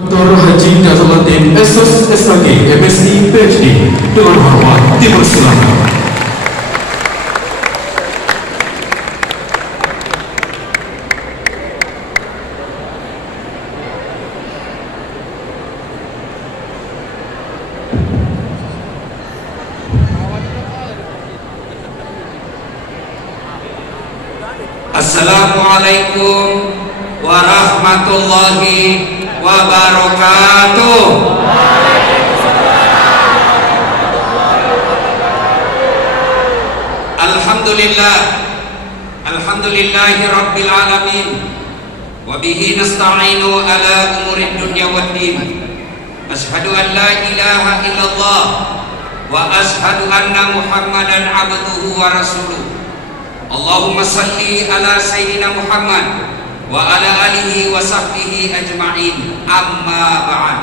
Dr. Haji Nazamatin SS SHG MSc PhD dengan hormat dipersilakan. Assalamualaikum warahmatullahi wabarakatuh. Alhamdulillahi rabbil alamin, wa bihi nasta'inu ala umurid dunya waddin. Ashhadu an la ilaha illallah wa ashhadu anna Muhammadan abduhu wa rasuluh. Allahumma salli ala sayyidina Muhammad wa ala alihi wa sahbihi ajma'in. Amma ba'd.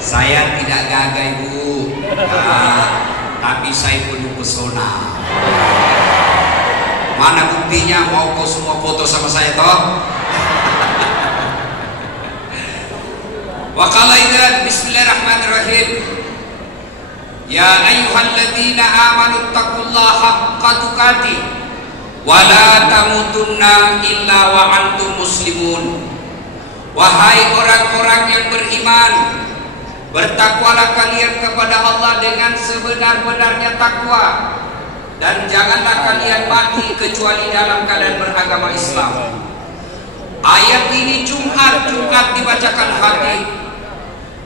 Saya tidak gagah ibu, tapi saya penuh pesona. Mana buktinya? Mau kau semua foto sama saya toh? Wa qala idza bismillahirrahmanirrahim. Ya ayyuhalladzina amanu taqullaha haqqa tuqatih wa la tamutunna illa wa antum muslimun. Wahai orang-orang yang beriman, bertakwalah kalian kepada Allah dengan sebenar-benarnya takwa, dan janganlah kalian mati kecuali dalam keadaan beragama Islam. Ayat ini Jumat dibacakan hati.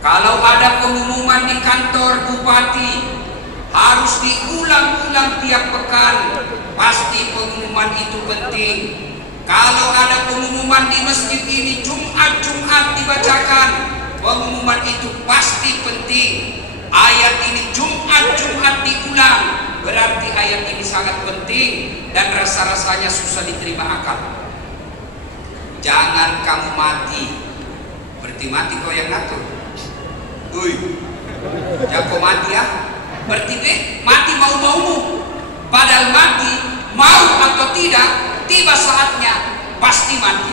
Kalau ada pengumuman di kantor bupati harus diulang-ulang tiap pekan, pasti pengumuman itu penting. Kalau ada pengumuman di masjid ini Jumat dibacakan, pengumuman itu pasti penting. Ayat ini Jumat diulang, berarti ayat ini sangat penting dan rasa-rasanya susah diterima akal. Jangan kamu mati, berarti mati kau yang ngatur. Jangan kau mati ya, berarti mati mau-maumu. Padahal mati mau atau tidak, tiba saatnya pasti mati.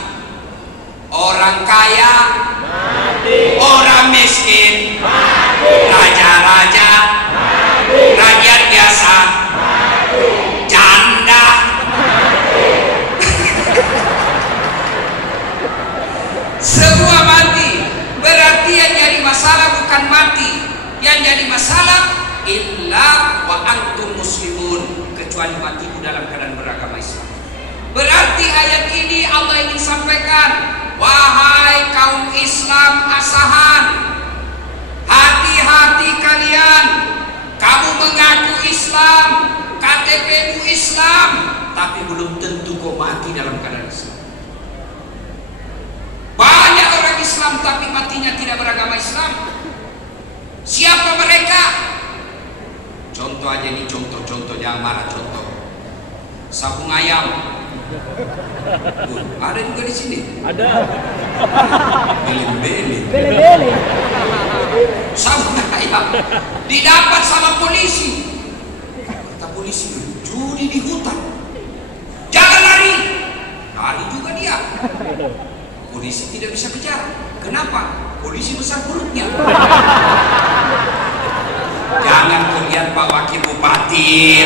Orang kaya mati, orang miskin mati, raja-raja mati, rakyat biasa mati, janda mati. Semua mati. Berarti yang jadi masalah bukan mati, yang jadi masalah illa wa antum muslimun, kecuali mati dalam keadaan beragama Islam. Berarti ayat ini Allah ingin sampaikan, wahai kaum Islam asahan, hati-hati kalian. Kamu mengaku Islam, KTP-mu Islam, tapi belum tentu kau mati dalam keadaan Islam. Banyak orang Islam tapi matinya tidak beragama Islam. Siapa mereka? Contoh aja nih, contoh jangan marah, contoh sabung ayam. Ada juga di sini. Ada. Beli. Sabung ayam didapat sama polisi. Kata polisi, judi di hutan. Jangan lari. Lari juga dia. Polisi tidak bisa kejar. Kenapa? Polisi besar perutnya. Jangan kulihat Pak Wakil Bupati.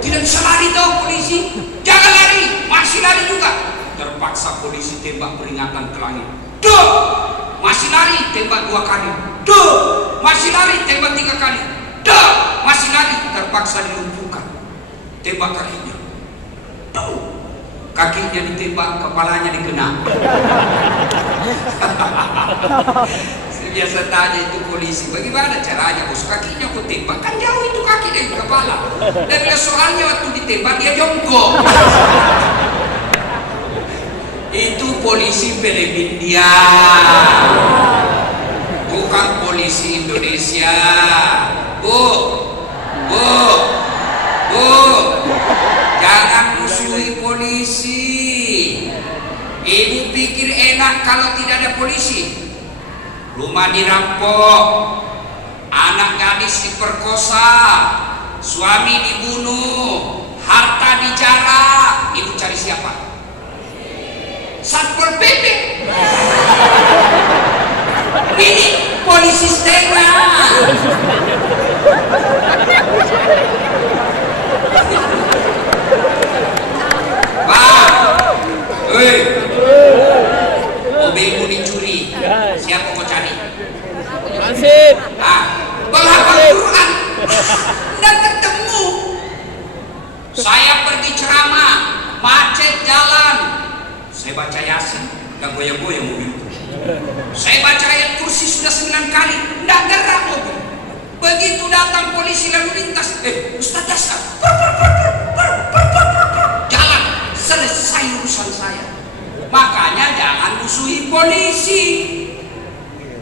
Tidak bisa lari tau polisi. Jangan lari, masih lari juga. Terpaksa polisi tembak peringatan ke langit. Duh, masih lari, tembak 2 kali. Duh, masih lari, tembak 3 kali. Duh, masih lari, terpaksa dilumpuhkan. Tembak kakinya. Duh, kakinya ditembak, kepalanya dikena. Biasa tanya itu polisi, bagaimana caranya bos? Kakinya aku tembak, kan jauh itu kaki dari kepala. Dan bila soalnya waktu ditembak dia jongkok. Itu polisi Filipina, bukan polisi Indonesia. Bu, jangan musuhi polisi. Ibu pikir enak kalau tidak ada polisi? Rumah dirampok, anak gadis diperkosa, suami suami dibunuh, harta dijarah, ibu cari siapa? Satpol PP. Ini polisi setengah. Pak, mobilmu dicuri, siapa mau cari? Masih. Penghafal Quran nggak ketemu. Saya pergi ceramah, macet jalan, saya baca Yasin, nggak goyang-goyang mobil. Saya baca ayat kursi sudah 9 kali, nggak gerak mobil. Begitu datang polisi lalu lintas, Ustaz Dasar, jalan, selesai urusan saya. Makanya jangan musuhi polisi.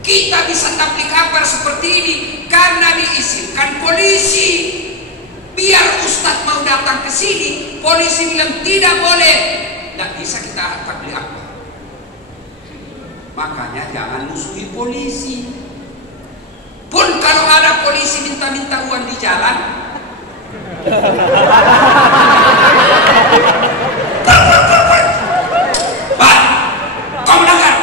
Kita bisa tablik kabar seperti ini karena diizinkan polisi. Biar Ustadz mau datang ke sini, polisi bilang tidak boleh, tidak bisa kita tablik kabar. Makanya jangan musuhi polisi. Pun kalau ada polisi minta-minta uang di jalan, Pak, kau melanggar.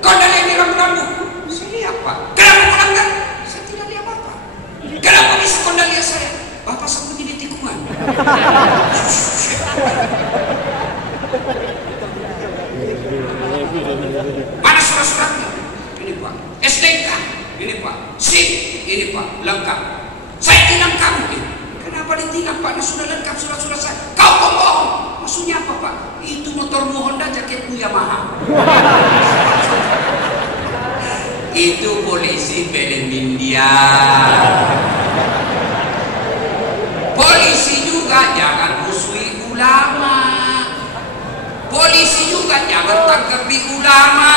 Kau dah lihat rambu-rambu? Saya lihat, Pak. Kenapa melanggar? Saya tidak lihat Bapak. Kenapa bisa kau dah lihat saya? Bapak sembunyi di tikungan. Mana surat-suratnya? Ini Pak. STNK. Ini Pak. SIM. Ini Pak. Lengkap. Saya tilang kamu. Kenapa ditilang Pak? Nah, sudah lengkap surat-surat saya. Kau pembohong. Maksudnya apa Pak? Itu motormu Honda, jaketmu Yamaha. Itu polisi film India. Polisi juga jangan musuhi ulama. Polisi juga jangan tanggapi ulama.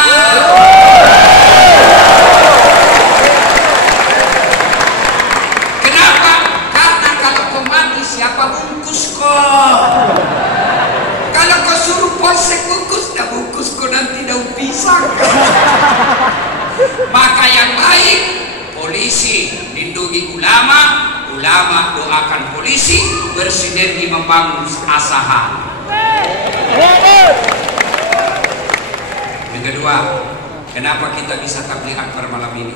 Kenapa? Karena kalau kau mati siapa bungkus kau? Kalau kau suruh polsek bungkus, dah bungkus kau nanti daun pisang. Maka yang baik, polisi lindungi ulama, ulama doakan polisi, bersinergi membangun asahan. Yang kedua, kenapa kita bisa tabligh akbar malam ini?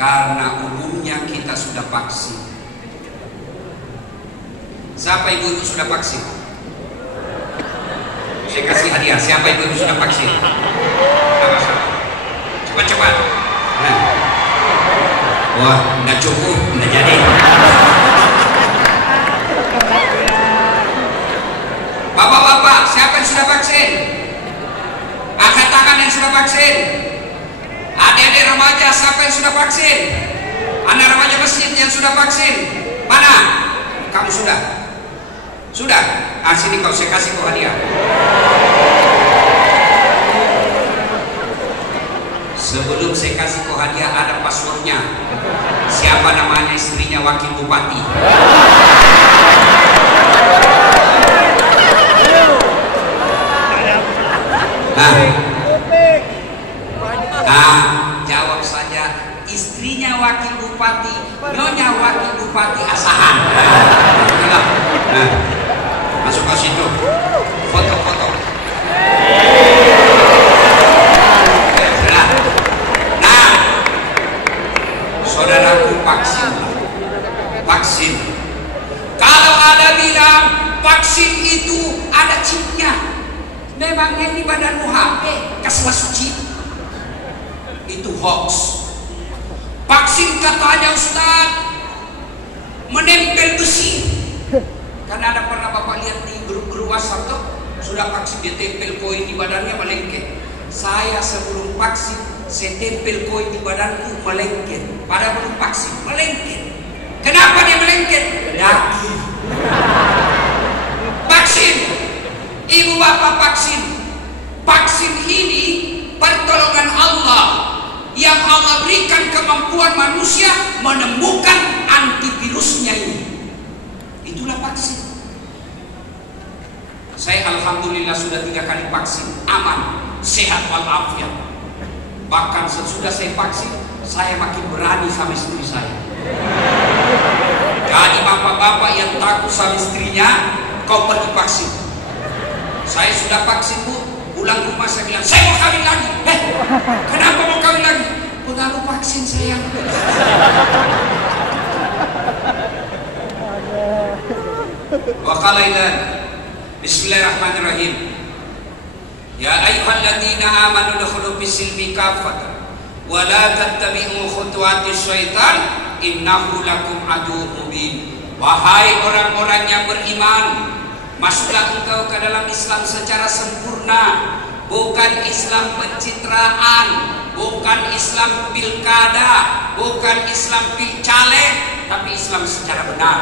Karena umumnya kita sudah vaksin. Siapa ibu-ibu sudah vaksin? Saya kasih hadiah. Siapa ibu-ibu sudah vaksin? Cepat-cepat. Nah. Wah, nggak cukup, nggak jadi. Bapak-bapak, siapa yang sudah vaksin? Angkat tangan yang sudah vaksin. Adik-adik remaja, siapa yang sudah vaksin? Anak remaja masjid yang sudah vaksin. Mana? Kamu sudah? Sudah? Sini kau, saya kasih kau hadiah. Sebelum saya kasih kau hadiah ada passwordnya. Siapa namanya istrinya wakil bupati? Jawab saja. Istrinya wakil bupati, nyonya wakil bupati Asahan. Masuk ke situ. Foto-foto. Saudaraku, vaksin. Kalau ada bilang vaksin itu ada chipnya, memangnya di badanmu HP kasih chip? Itu hoax. Vaksin katanya Ustaz menempel besi. Karena ada pernah Bapak lihat di grup-grup WhatsApp tuh, sudah vaksin dia tempel koin di badannya melengket. Saya sebelum vaksin saya tempel koin di badanku melengket. Pada belum vaksin melengket. Kenapa dia melengket? Daki. Vaksin. Ibu bapak vaksin. Vaksin ini pertolongan Allah yang Allah berikan kemampuan manusia menemukan antivirusnya ini. Itulah vaksin. Saya alhamdulillah sudah 3 kali vaksin, aman, sehat walafiat. Bahkan sesudah saya vaksin, saya makin berani sama istri saya. Jadi bapak-bapak yang takut sama istrinya, kau pergi vaksin. Saya sudah vaksin bu, pulang rumah saya bilang, saya mau kawin lagi. Kenapa mau kawin lagi? Pengaruh vaksin sayang. Wa qala idzan Bismillahirrahmanirrahim. Ya ayyuhalladzina amanu udkhulu fis-silmi kaffatan wa la tattabi'u khutuwatis syaitan innahu lakum aduwwun mubin. Wahai orang-orang yang beriman, masuklah engkau ke dalam Islam secara sempurna, bukan Islam pencitraan, bukan Islam pilkada, bukan Islam pilcaleg, tapi Islam secara benar.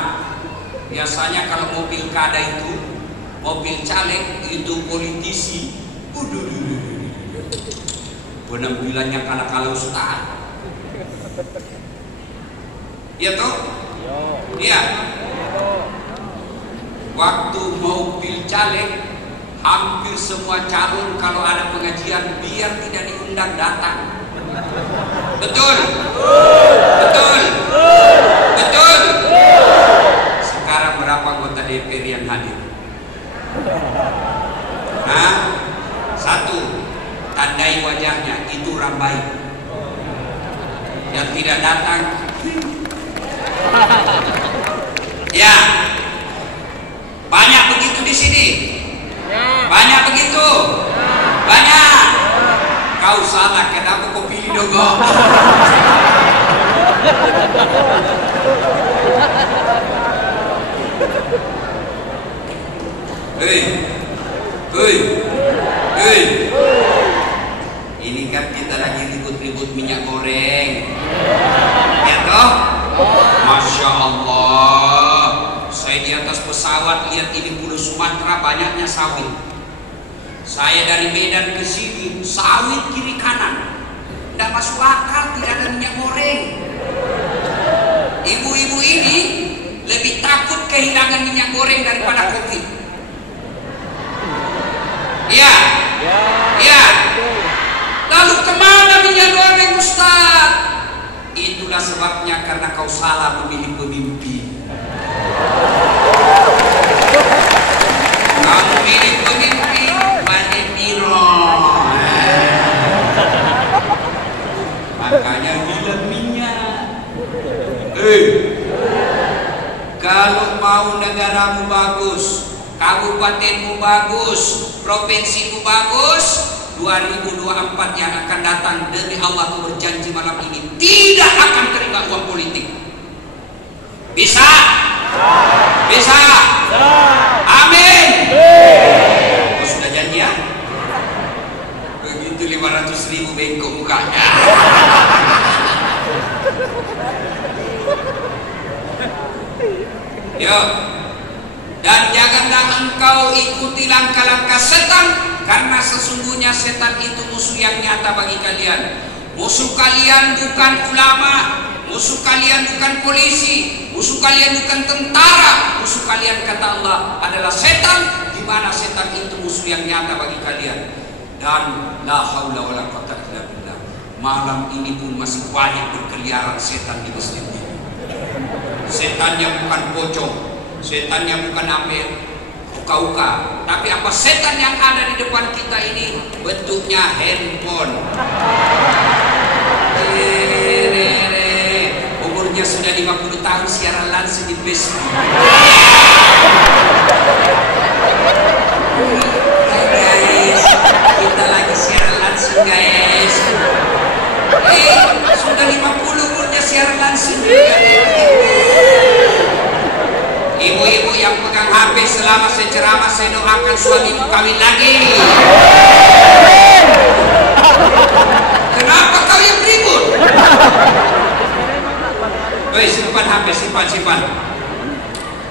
Biasanya kalau mau pilkada itu, mobil caleg itu politisi, penampilannya kalau ustaz. Iya toh? Iya. Waktu mau pilcaleg, hampir semua calon kalau ada pengajian biar tidak diundang datang. Betul? Betul? Betul? Sekarang berapa anggota DPR yang hadir? Hah? 1. Tandai wajahnya, itu orang baik. Yang tidak datang, ya. Banyak begitu di sini. Banyak begitu. Banyak. Kau salah, kenapa kau pilih dogo? Hei. Ini kan kita lagi ribut-ribut minyak goreng. Ya toh? Masya Allah. Saya di atas pesawat lihat ini Pulau Sumatera banyaknya sawit. Saya dari Medan ke sini sawit kiri kanan. Tidak masuk akal, tidak ada minyak goreng. Ibu-ibu ini lebih takut kehilangan minyak goreng daripada Covid. Iya. Iya. Lalu kemana minyak goreng Ustaz? Itulah sebabnya karena kau salah memilih pemimpin. Kamu milih pemimpin Mahemiro. Makanya bilang minyak. Kalau mau negaramu bagus, kabupatenmu bagus, provinsimu bagus, 2024 yang akan datang, demi Allah aku berjanji malam ini tidak akan terima uang politik. Bisa? Bisa? Amin. Kau sudah janji ya? Begitu 500.000 bengkok mukanya. Yo. Dan janganlah engkau ikuti langkah-langkah setan, karena sesungguhnya setan itu musuh yang nyata bagi kalian. Musuh kalian bukan ulama, musuh kalian bukan polisi, musuh kalian bukan tentara, musuh kalian kata Allah adalah setan, di mana setan itu musuh yang nyata bagi kalian. Dan la haula wala quwwata illa billah. Malam ini pun masih banyak berkeliaran setan di masjid ini. Setannya bukan pocong, setannya bukan amir, uka-uka, tapi apa setan yang ada di depan kita ini bentuknya handphone. Umurnya sudah 50 tahun siaran langsung di Facebook. Hai guys, kita lagi siaran langsung guys. Sudah 50 umurnya siaran langsung. Ibu-ibu yang pegang HP selama saya ceramah, saya doakan suamimu kawin lagi. Kenapa kau yang ribut? Woi, simpan HP,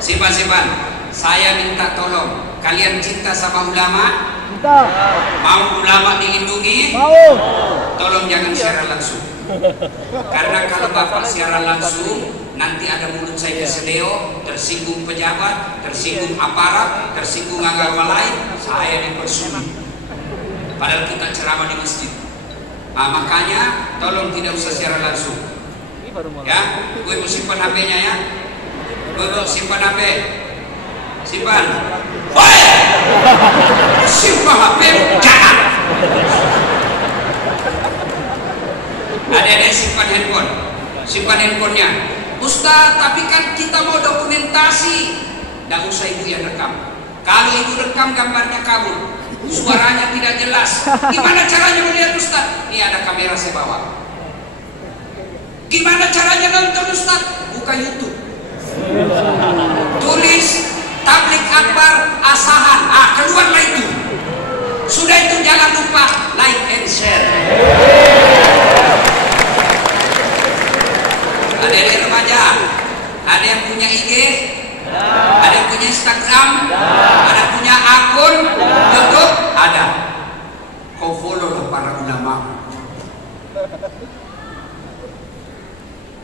simpan. Saya minta tolong, kalian cinta sama ulama? Cinta. Mau ulama dilindungi? Mau. Tolong jangan siaran langsung. Karena kalau bapak siaran langsung, nanti ada mulut saya kesedeo, tersinggung pejabat, tersinggung aparat, tersinggung agama lain, saya dipersuni. Padahal kita ceramah di masjid. Nah, makanya tolong tidak usah siaran langsung. Ya, gue mau simpan HP-nya ya. Duduk, simpan HP. Simpan. Woi! Simpan HP, jangan. Adik-adik simpan handphone. Simpan handphonenya. Ustaz, tapi kan kita mau dokumentasi. Tidak usah ibu yang rekam. Kalau ibu rekam gambarnya kabur, suaranya tidak jelas. Gimana caranya melihat Ustaz? Ini ada kamera saya bawa. Gimana caranya nonton Ustaz? Buka YouTube. Tulis Tablik Akbar Asahan. Keluarlah itu. Sudah itu jangan lupa like and share. Ada yang remaja, ada yang punya IG, ada yang punya Instagram, ada yang punya akun YouTube, ada. Kau follow lah para ulama.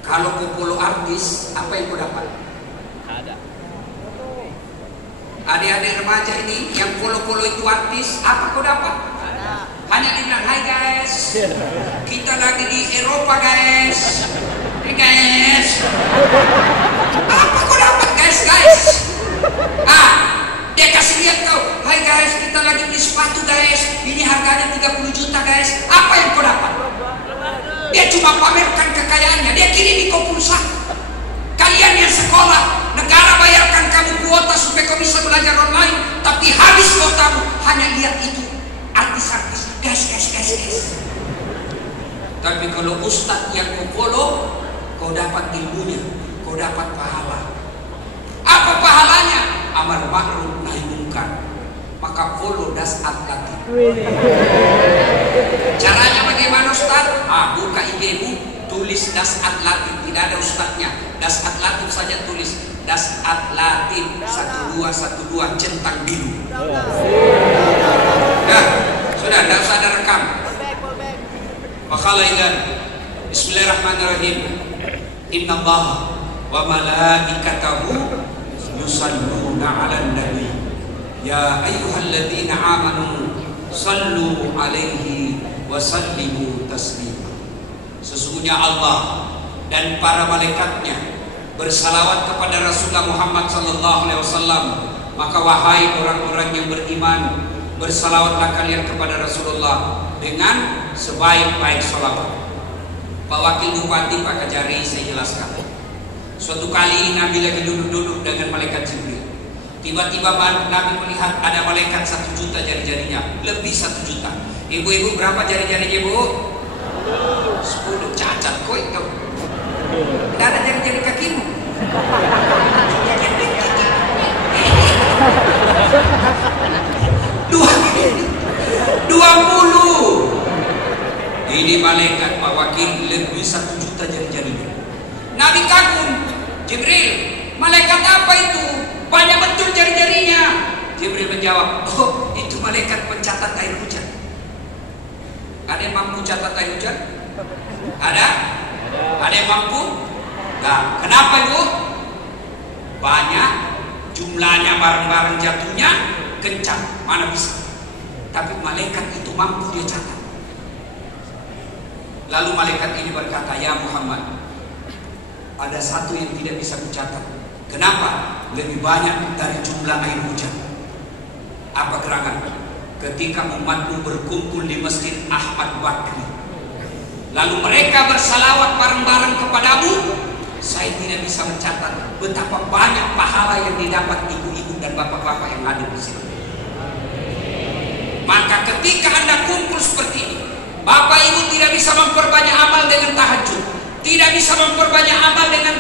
Kalau kau follow artis, apa yang kau dapat? Ada. Adik-adik remaja ini yang follow itu artis, apa kau dapat? Hanya dibilang, hai guys, kita lagi di Eropa guys. Hey guys, apa kau dapat guys? Dia kasih lihat kau, hai guys, kita lagi beli sepatu guys, ini harganya 30 juta guys. Apa yang kau dapat? Dia cuma pamerkan kekayaannya, dia kirim kau pulsa. Kalian yang sekolah, negara bayarkan kamu kuota supaya kau bisa belajar online, tapi habis kuotamu hanya lihat itu artis-artis, guys. Tapi kalau ustadz yang kau follow, kau dapat ilmunya, kau dapat pahala. Apa pahalanya? Amar ma'ruf nahi munkar. Maka follow Das Atlatif. Caranya bagaimana Ustaz? Buka IG-mu, tulis Das Atlatif, tidak ada ustadznya. Das Atlatif saja tulis. Das Atlatif 1212 centang biru. Ya, sudah, tidak usah ada rekam. Fakhalailan. Bismillahirrahmanirrahim. Inna Allah wa malaikatahu yusalluna 'alan nabi. Ya ayyuhalladzina amanu sallu 'alaihi wa sallimu taslima. Sesungguhnya Allah dan para malaikatnya bersalawat kepada Rasulullah Muhammad sallallahu alaihi wasallam. Maka wahai orang-orang yang beriman, bersalawatlah kalian kepada Rasulullah dengan sebaik-baik salawat. Pak Wakil Bupati Pak Kajari, saya jelaskan. Suatu kali Nabi lagi duduk-duduk dengan malaikat Jibril. Tiba-tiba Nabi melihat ada malaikat 1 juta jari-jarinya, lebih 1 juta. Ibu-ibu berapa jari-jarinya ibu? 10. Cacat kok itu. Tidak ada jari-jari kakimu. Dua 20. Ini malaikat Pak Wakil lebih 1 juta jari-jarinya. Nabi kagum. Jibril, malaikat apa itu? Banyak betul jari-jarinya. Jibril menjawab, oh itu malaikat pencatat air hujan. Ada yang mampu catat air hujan? Ada? Ada yang mampu? Nah, kenapa ibu? Banyak, jumlahnya barang-barang jatuhnya kencang, mana bisa. Tapi malaikat itu mampu dia catat. Lalu malaikat ini berkata, ya Muhammad, ada satu yang tidak bisa kucatat. Kenapa? Lebih banyak dari jumlah air hujan. Apa gerangan? Ketika umatmu berkumpul di Masjid Ahmad Bakri, lalu mereka bersalawat bareng-bareng kepadamu, saya tidak bisa mencatat betapa banyak pahala yang didapat ibu-ibu dan bapak-bapak yang hadir di sini. Maka ketika Anda kumpul seperti ini, bapak ibu tidak bisa memperbanyak amal dengan tahajud, tidak bisa memperbanyak amal dengan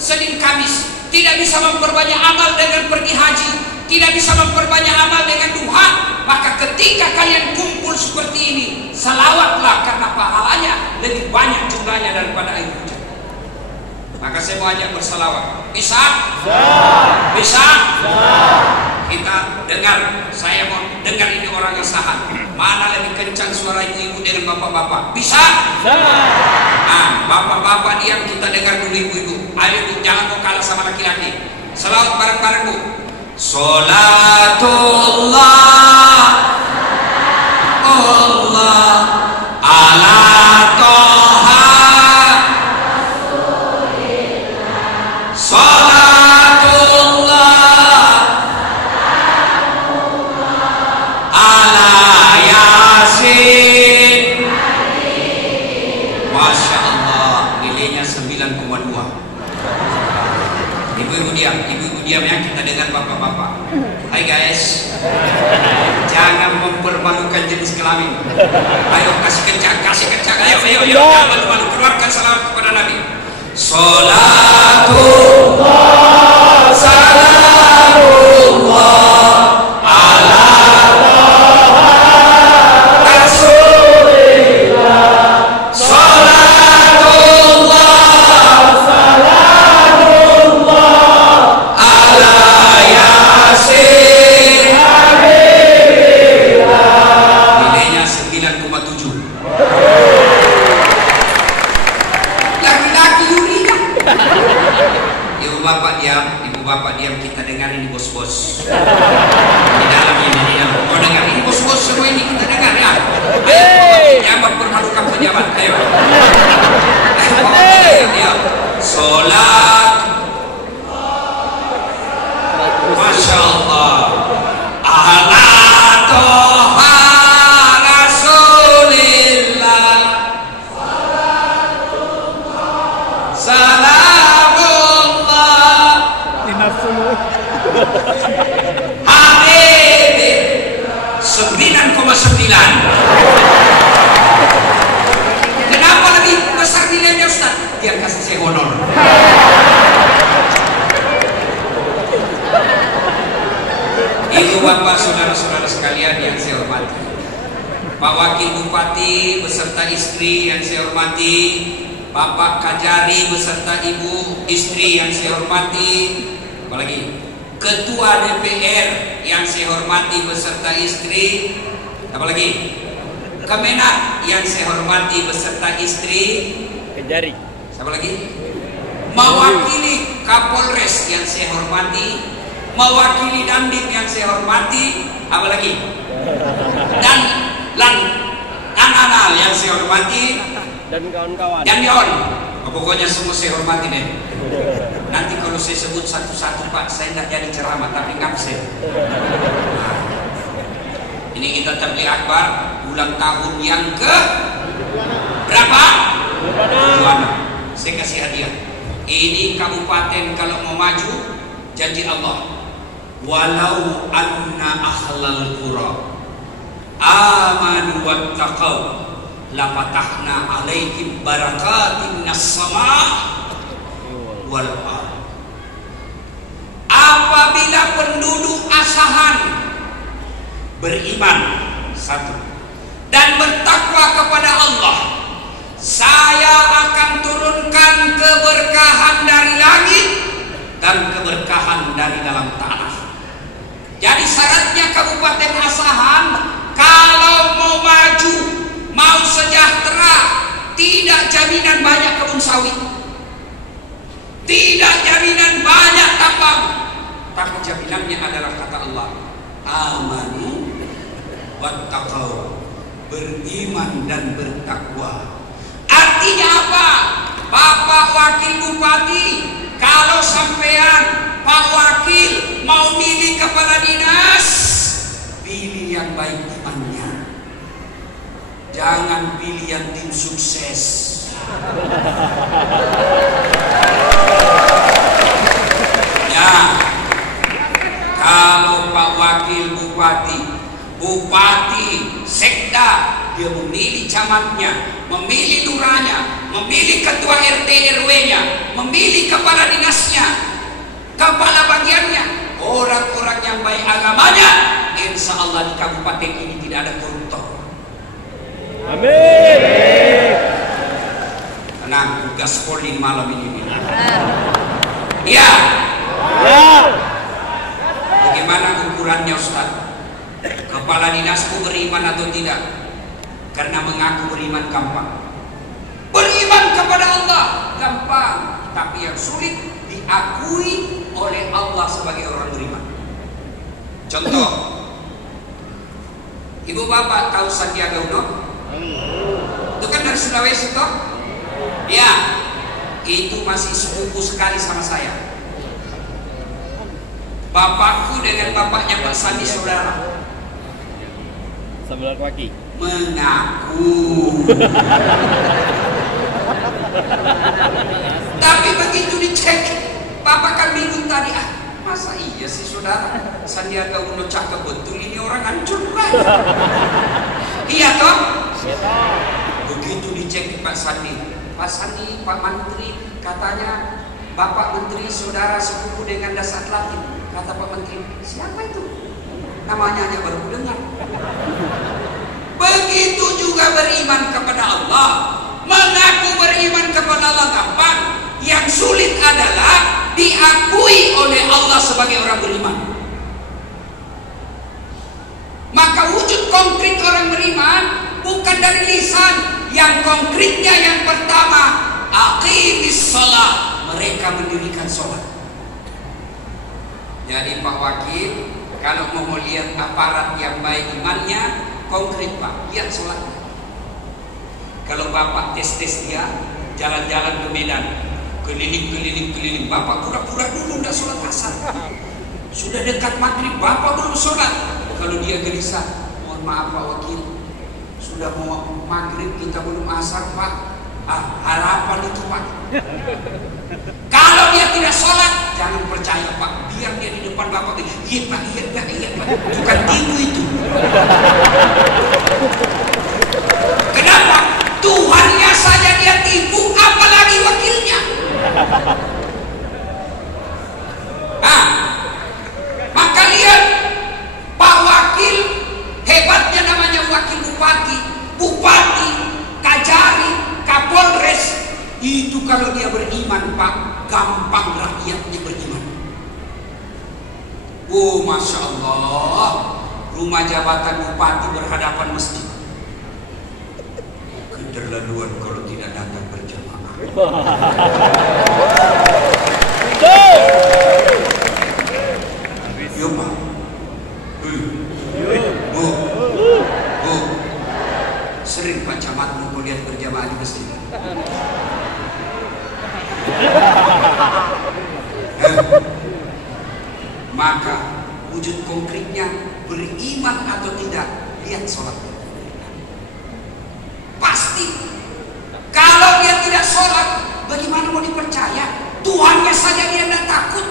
Senin Kamis, tidak bisa memperbanyak amal dengan pergi haji, tidak bisa memperbanyak amal dengan duha. Maka ketika kalian kumpul seperti ini, salawatlah karena pahalanya lebih banyak jumlahnya daripada air hujan. Maka saya mau ajak bersalawat. Bisa? Bisa? Kita dengar, saya mau dengar ini orang yang sahah. Mana lebih kencang suara ibu-ibu dengan bapak-bapak? Bisa? Nah, bapak-bapak diam, kita dengar dulu ibu-ibu. Ayo ibu, jangan mau kalah sama laki-laki. Salawat bareng-bareng bu. Salatullah Allah ala Toha. Salat ibu-ibu diam ya, kita dengar bapak-bapak. Hai guys, jangan mempermalukan jenis kelamin. Ayo kasih kencang, ayo, jangan malu-malu, keluarkan salawat kepada Nabi. Salatullah, salamullah ala Rasulillah. Salatullah, salamullah ala Yasin Habibillah. Nilainya 9,7. Laki-laki yurinya. Ibu bapak diam, kita dengar ini bos-bos. Di dalam ini, mau dengar ini bos-bos semua ini kita dengar ya. Ayo, jangan permalukan pejabat. Ayo. Ayo. Salat. Masya Allah. Ala Toha Rasulillah. Salamullah. Habib 9,9. Kenapa lebih besar nilainya Ustaz? Dia kasih saya honor. Ibu bapak saudara-saudara sekalian yang saya hormati, Pak Wakil Bupati beserta istri yang saya hormati, Bapak Kajari beserta ibu istri yang saya hormati, apalagi Ketua DPR yang saya hormati beserta istri, apalagi Kemenak yang saya hormati beserta istri, Kejari. siapa lagi? Mewakili Kapolres yang saya hormati, mewakili Dandim yang saya hormati, apalagi dan Anal yang saya hormati, Dan kawan-kawan. dan Yon, pokoknya semua saya hormati deh. Nanti kalau saya sebut satu-satu Pak, saya tidak jadi ceramah tapi ngabsen. Nah, ini kita tabligh akbar ulang tahun yang ke berapa? 26. Saya kasih hadiah. Ini kabupaten kalau mau maju, janji Allah, walau anna ahlal qura amanu wattaqau lafatahna alaihim barakatin minas sama' wal ardh. Apabila penduduk Asahan beriman satu dan bertakwa kepada Allah, saya akan turunkan keberkahan dari langit dan keberkahan dari dalam tanah. Jadi syaratnya Kabupaten Asahan kalau mau maju, mau sejahtera, tidak jaminan banyak kebun sawit, tidak jaminan banyak tambang, tapi jaminannya adalah kata Allah, amanu wattaqau, beriman dan bertakwa. Artinya apa? Bapak Wakil Bupati, kalau sampean Pak Wakil mau milih kepala dinas, pilih yang baik imannya, jangan pilih yang tim sukses. Ya, kalau Pak Wakil Bupati, Sekda, dia memilih camatnya, memilih lurahnya, memilih ketua RT RW-nya, memilih kepala dinasnya, kepala bagiannya, orang-orang yang baik agamanya, insya Allah di kabupaten ini tidak ada koruptor. Amin. Tenang, tugas polling malam ini. Ya. Ya. Bagaimana ukurannya Ustaz? Kepala dinasku beriman atau tidak? Karena mengaku beriman gampang. Beriman kepada Allah gampang, tapi yang sulit diakui oleh Allah sebagai orang beriman. Contoh, ibu bapak tahu Sandiaga Uno? Itu kan dari Sulawesi toh? Ya, itu masih sepupu sekali sama saya. Bapakku dengan bapaknya Pak Sandi saudara. Sebelah kaki. Mengaku. Tapi begitu dicek, Bapak kan bingung tadi, masa iya sih saudara, Sandiaga Uno cakep betul, ini orang hancur lagi. Iya toh? Begitu dicek Pak Sandi, Pak Sandi, Pak Menteri, katanya Bapak Menteri saudara sepupu dengan Dasar Latin. Kata Pak Menteri, siapa itu? Namanya aja baru dengar. Begitu juga beriman kepada Allah. Mengaku beriman kepada Allah gampang. Yang sulit adalah diakui oleh Allah sebagai orang beriman. Maka wujud konkret orang beriman bukan dari lisan. Yang konkretnya yang pertama, aqimis shalah, mereka mendirikan sholat. Jadi Pak Wakil, kalau mau lihat aparat yang baik imannya, konkret Pak, lihat sholatnya. Kalau Bapak tes dia, jalan-jalan ke Medan, keliling, Bapak pura-pura dulu udah sholat asar. Sudah dekat maghrib, Bapak belum sholat. Kalau dia gelisah, mohon maaf Pak Wakil, sudah mau maghrib kita belum asar Pak. Harapan itu Pak. Kalau dia tidak sholat, jangan percaya Pak. Biar dia di depan Bapak, iya Pak, iya Pak. Bukan tipu itu. Kenapa? Tuhannya saja dia tipu, apalagi wakilnya. Maka lihat Pak Wakil, hebatnya namanya wakil bupati, kajari, kapolres. Itu kalau dia beriman Pak, gampang rakyatnya beriman. Oh Masya Allah, rumah jabatan bupati berhadapan masjid. Keterlaluan kalau tidak datang berjamaah. Yo Pak, Bu, sering Pak Camat mau lihat berjamaah di masjid. Maka wujud konkretnya beriman atau tidak, lihat sholatnya. Pasti kalau dia tidak sholat, bagaimana mau dipercaya? Tuhannya saja dia tidak takut,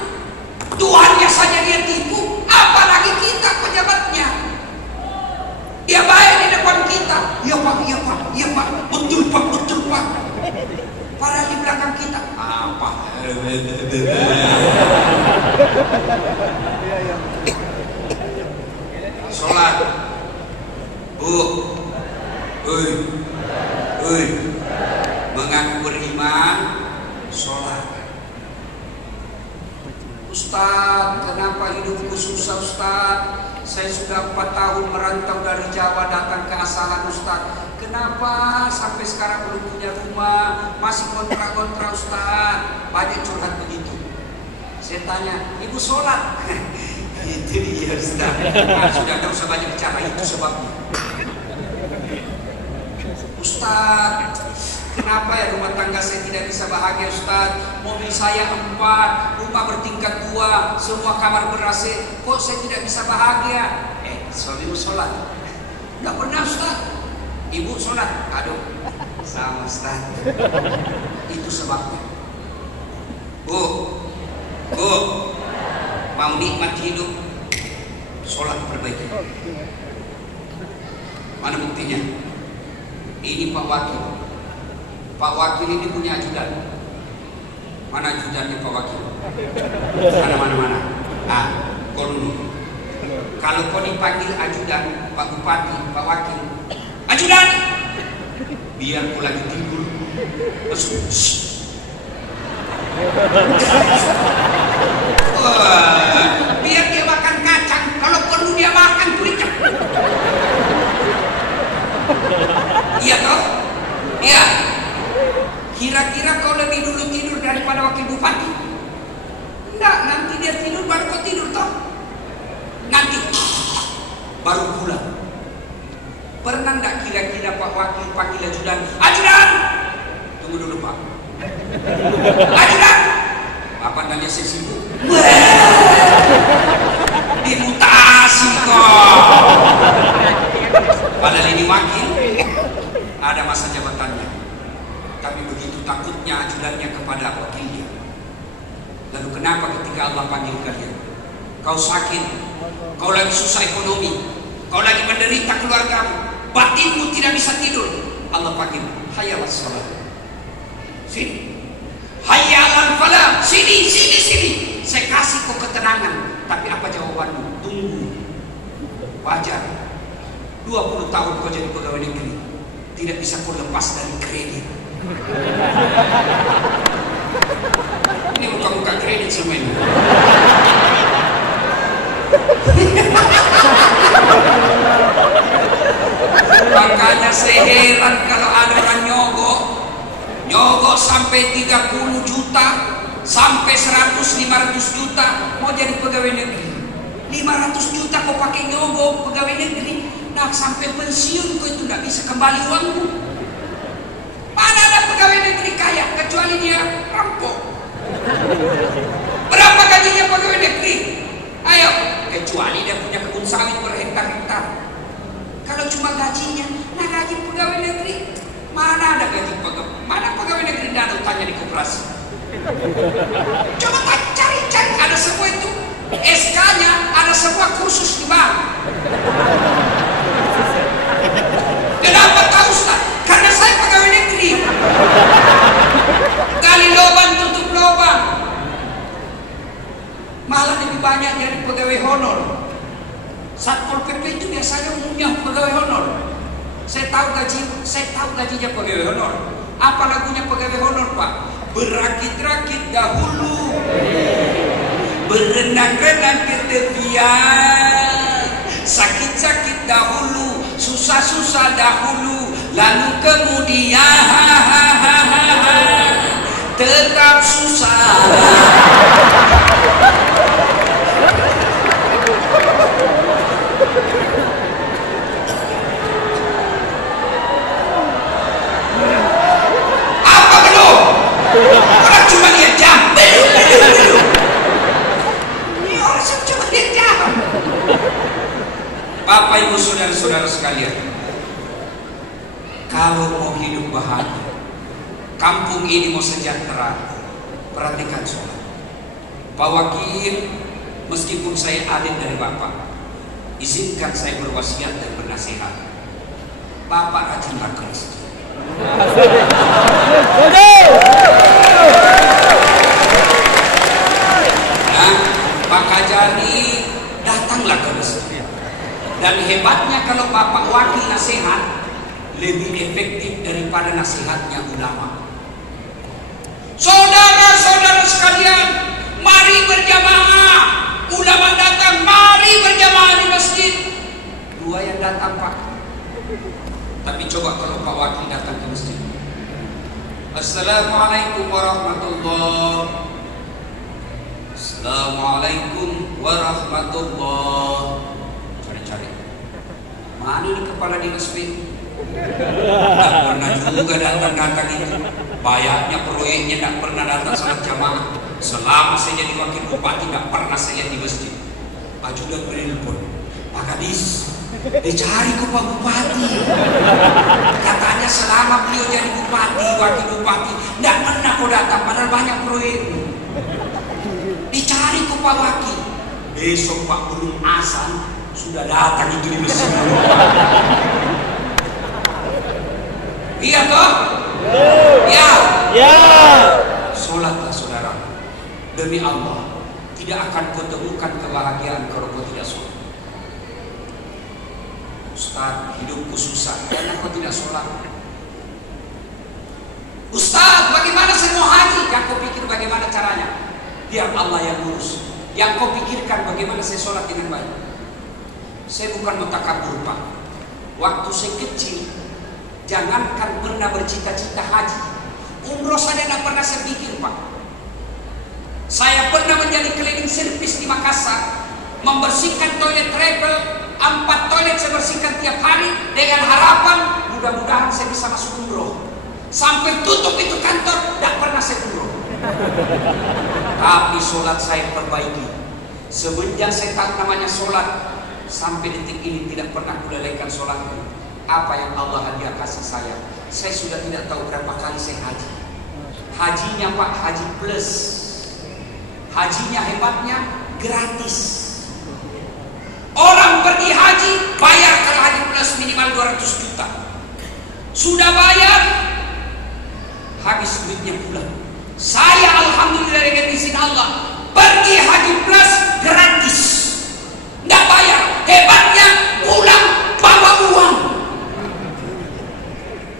Tuhannya saja dia tipu, apalagi kita pejabatnya. Dia baik di depan kita, iya Pak, betul Pak. Padahal di belakang kita apa? Sholat, Bu, mengaku beriman, sholat. Ustaz, kenapa hidupku susah Ustaz? Saya sudah 4 tahun merantau dari Jawa datang ke asalan Ustaz. Kenapa sampai sekarang belum punya rumah, masih kontrak Ustaz? Banyak curhat begitu. Saya tanya, ibu sholat? Itu dia Ustaz. Sudah tahu usah banyak bicara, itu sebabnya. Ustaz, kenapa ya rumah tangga saya tidak bisa bahagia Ustaz? Mobil saya 4, rumah bertingkat 2, semua kamar ber-AC. Kok saya tidak bisa bahagia? Suamimu sholat? Tidak pernah Ustaz. Ibu sholat? Aduh, sama Ustaz. Itu sebabnya. Bu, mau nikmat hidup, sholat perbaiki. Mana buktinya? Ini Pak Wakil. Pak Wakil ini punya ajudan. Mana ajudannya Pak Wakil? Mana? Kau dulu. Kalau kau dipanggil ajudan, Pak Bupati, Pak Wakil, ajudan, biar kau lagi tidur, biar dia makan kacang. Kalau perlu dia makan kuicak. Iya toh? Iya. Kira-kira kau lebih dulu tidur daripada wakil bupati? Enggak, nanti dia tidur baru kau tidur toh. Nanti baru pulang. Pernah enggak kira-kira Pak Wakil panggil ajudan? Ajudan! Tunggu dulu Pak. Ajudan! Apa nanya saya sibuk? Dimutasi kok. Padahal ini wakil, ada masa jabatannya. Tapi begitu takutnya ajudannya kepada wakilnya. Lalu kenapa Allah panggil kalian. Kau sakit, kau lagi susah ekonomi, kau lagi menderita keluargamu, batinmu tidak bisa tidur. Allah panggil, hayya ala salat. Sini. Hayya ala falah. Sini. Saya kasih kau ketenangan. Tapi apa jawabanmu? Tunggu. Wajar. 20 tahun kau jadi pegawai negeri, tidak bisa kau lepas dari kredit. Ini muka-muka kredit semua ini. Makanya saya heran kalau ada orang nyogok sampai 30 juta, sampai 100-500 juta mau jadi pegawai negeri. 500 juta kau pakai nyogok pegawai negeri, nah sampai pensiun kau itu tidak bisa kembali uangmu. Mana ada pegawai negeri kaya kecuali dia rampok. Berapa gajinya pegawai negeri? Ayo, kecuali dia punya kebun sawit berhektar-hektar. Kalau cuma gajinya, nah gaji pegawai negeri, mana ada gaji pegawai? Mana pegawai negeri dan tanya di koperasi? Coba cari, ada semua itu. SK-nya ada semua kursus di bank. Kenapa tahu Ustaz? Karena saya pegawai negeri. Gali lubang tutup lubang. Malah lebih banyak jadi pegawai honor. Satpol PP itu biasanya umumnya pegawai honor. Saya tahu gajinya pegawai honor. Apa lagunya pegawai honor, Pak? Berakit-rakit dahulu, berenang-renang ke tepian, sakit-sakit dahulu, susah-susah dahulu, lalu kemudian tetap susah. Apa belum? Orang cuma lihat jam. Ini orang cuma lihat jam. Bapak Ibu saudara-saudara sekalian, kalau mau hidup bahagia, kampung ini mau sejahtera, perhatikan sholat. Pak Wakil, meskipun saya adik dari Bapak, izinkan saya berwasiat dan bernasihat. Bapak rajinlah ke masjid. Nah, Pak Kajari datanglah ke masjid. Dan hebatnya kalau Bapak Wakil nasihat, lebih efektif daripada nasihatnya ulama. Saudara-saudara sekalian, mari berjamaah. Ulama datang, mari berjamaah di masjid. Dua yang datang, Pak. Tapi coba kalau Pak Wakil datang ke masjid. Assalamualaikum warahmatullahi. Assalamualaikum warahmatullahi. Cari-cari. Mana ini kepala dinas B? Tak pernah juga datang itu. Bayarnya proyeknya tak pernah datang salat jamaah. Selama saya jadi wakil bupati tak pernah saya di masjid. Ajudan berilpun, Pak Kadis, dicari ke Pak Bupati. Katanya selama beliau jadi bupati, wakil bupati, tidak pernah kau datang, padahal banyak proyek. Dicari ke Pak Wakil. Besok Pak belum azan sudah datang itu di masjid. Iya toh? Ya. Ya. Sholatlah saudara. Demi Allah, tidak akan kau temukan kebahagiaan kalau kau tidak sholat. Ustaz, hidupku susah karena kau tidak sholat. Ustaz, bagaimana saya mau haji? Yang kau pikir bagaimana caranya? Biar Allah yang urus. Yang kau pikirkan bagaimana saya sholat dengan baik. Saya bukan mutakabur, Pak. Waktu saya kecil, jangankan pernah bercita-cita haji, umroh saja tidak pernah saya pikir, Pak. Saya pernah menjadi cleaning service di Makassar, membersihkan toilet travel, 4 toilet saya bersihkan tiap hari dengan harapan mudah-mudahan saya bisa masuk umroh. Sampai tutup itu kantor, tidak pernah saya umroh. Tapi sholat saya perbaiki. Semenjak saya tahu namanya sholat, sampai detik ini tidak pernah kulelaikan sholatku. Apa yang Allah hadiah kasih saya sudah tidak tahu berapa kali saya haji. Hajinya Pak, haji plus. Hajinya hebatnya gratis. Orang pergi haji bayar kalau haji plus minimal 200 juta. Sudah bayar, habis duitnya pulang. Saya alhamdulillah dengan izin Allah pergi haji plus gratis, nggak bayar. Hebatnya pulang bawa uang.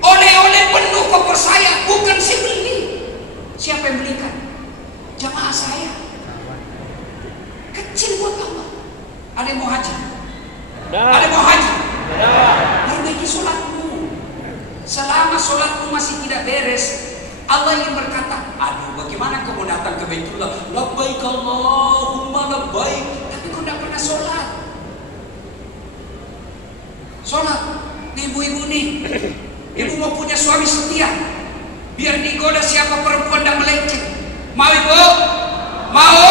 Oleh-oleh penuh koper saya, bukan saya beli. Siapa yang belikan? Jamaah saya. Kecil buat Allah. Ada yang mau haji? Ada yang mau haji? Perbaiki sholatmu. Selama sholatmu masih tidak beres, Allah ingin berkata, aduh bagaimana kamu datang ke Baitullah, labbaik Allahumma labbaik, tapi kau tidak pernah sholat. Sholat, ibu-ibu nih, ibu mau punya suami setia, biar digoda siapa perempuan dan melenceng. Mau ibu? Mau?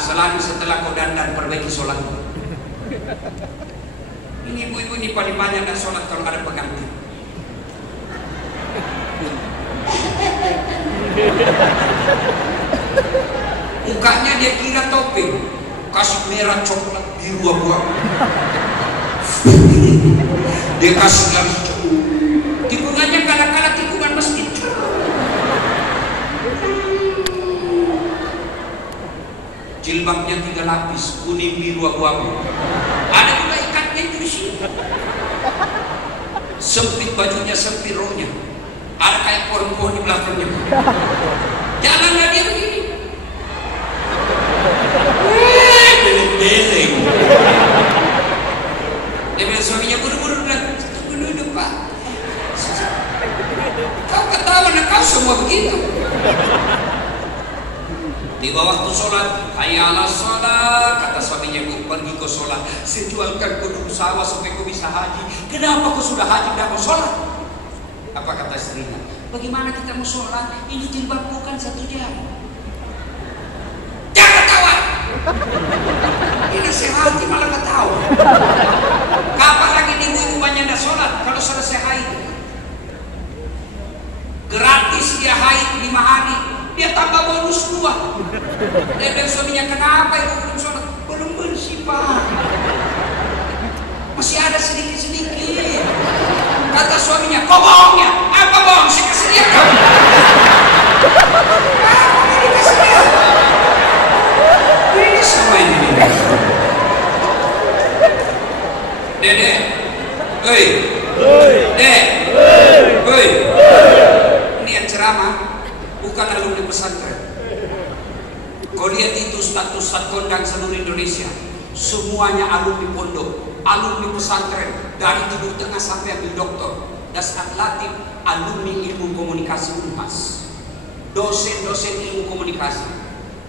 Selalu setelah kau dandan perbaiki sholatmu. Ini ibu-ibu ini paling banyak dan sholat kalau ada pengganti. Mukanya dia kira topeng, kasih merah coklat biru abu-abu. Dia kasih garis coklat. Tikungannya kadang-kadang tikungan masjid. Jilbabnya 3 lapis, kuning biru abu-abu. Ada juga ikatnya itu di sini. Sempit bajunya, sempit rohnya. Ada kayak pohon-pohon di belakangnya. Jalannya dia begini. Beleng-beleng. Dia bilang suaminya buru-buru bilang, tunggu dulu Pak. Kau ketawa dan kau semua begitu. Tiba waktu sholat, hayya 'alas sholat, kata suaminya, "Kau pergi ke sholat, saya jualkan kau dulu sawah sampai kau bisa haji. Kenapa kau sudah haji tidak mau sholat?" Apa kata istrinya? "Bagaimana kita mau sholat? Ini jilbab bukan 1 jam." Jangan ketawa. Ini nasihati malah ketawa. Kapan lagi ibu-ibu banyak tidak sholat kalau selesai haid? Gratis dia haid 5 hari. Dia tambah bonus 2. Dia bilang suaminya, "Kenapa ibu belum sholat?" "Belum bersih Pak, masih ada sedikit-sedikit." Kata suaminya, "Kok bohongnya?" "Apa bohong? Saya kasih dia kau." Ini kasih dia. Ini semua ini. Dede, hei, Dede, hei, ini yang ceramah bukan alumni pesantren. Kau lihat itu status kondang seluruh Indonesia, semuanya alumni pondok, alumni pesantren, dari Timur Tengah sampai ambil doktor, dasar latif, alumni ilmu komunikasi Unpas, dosen-dosen ilmu komunikasi.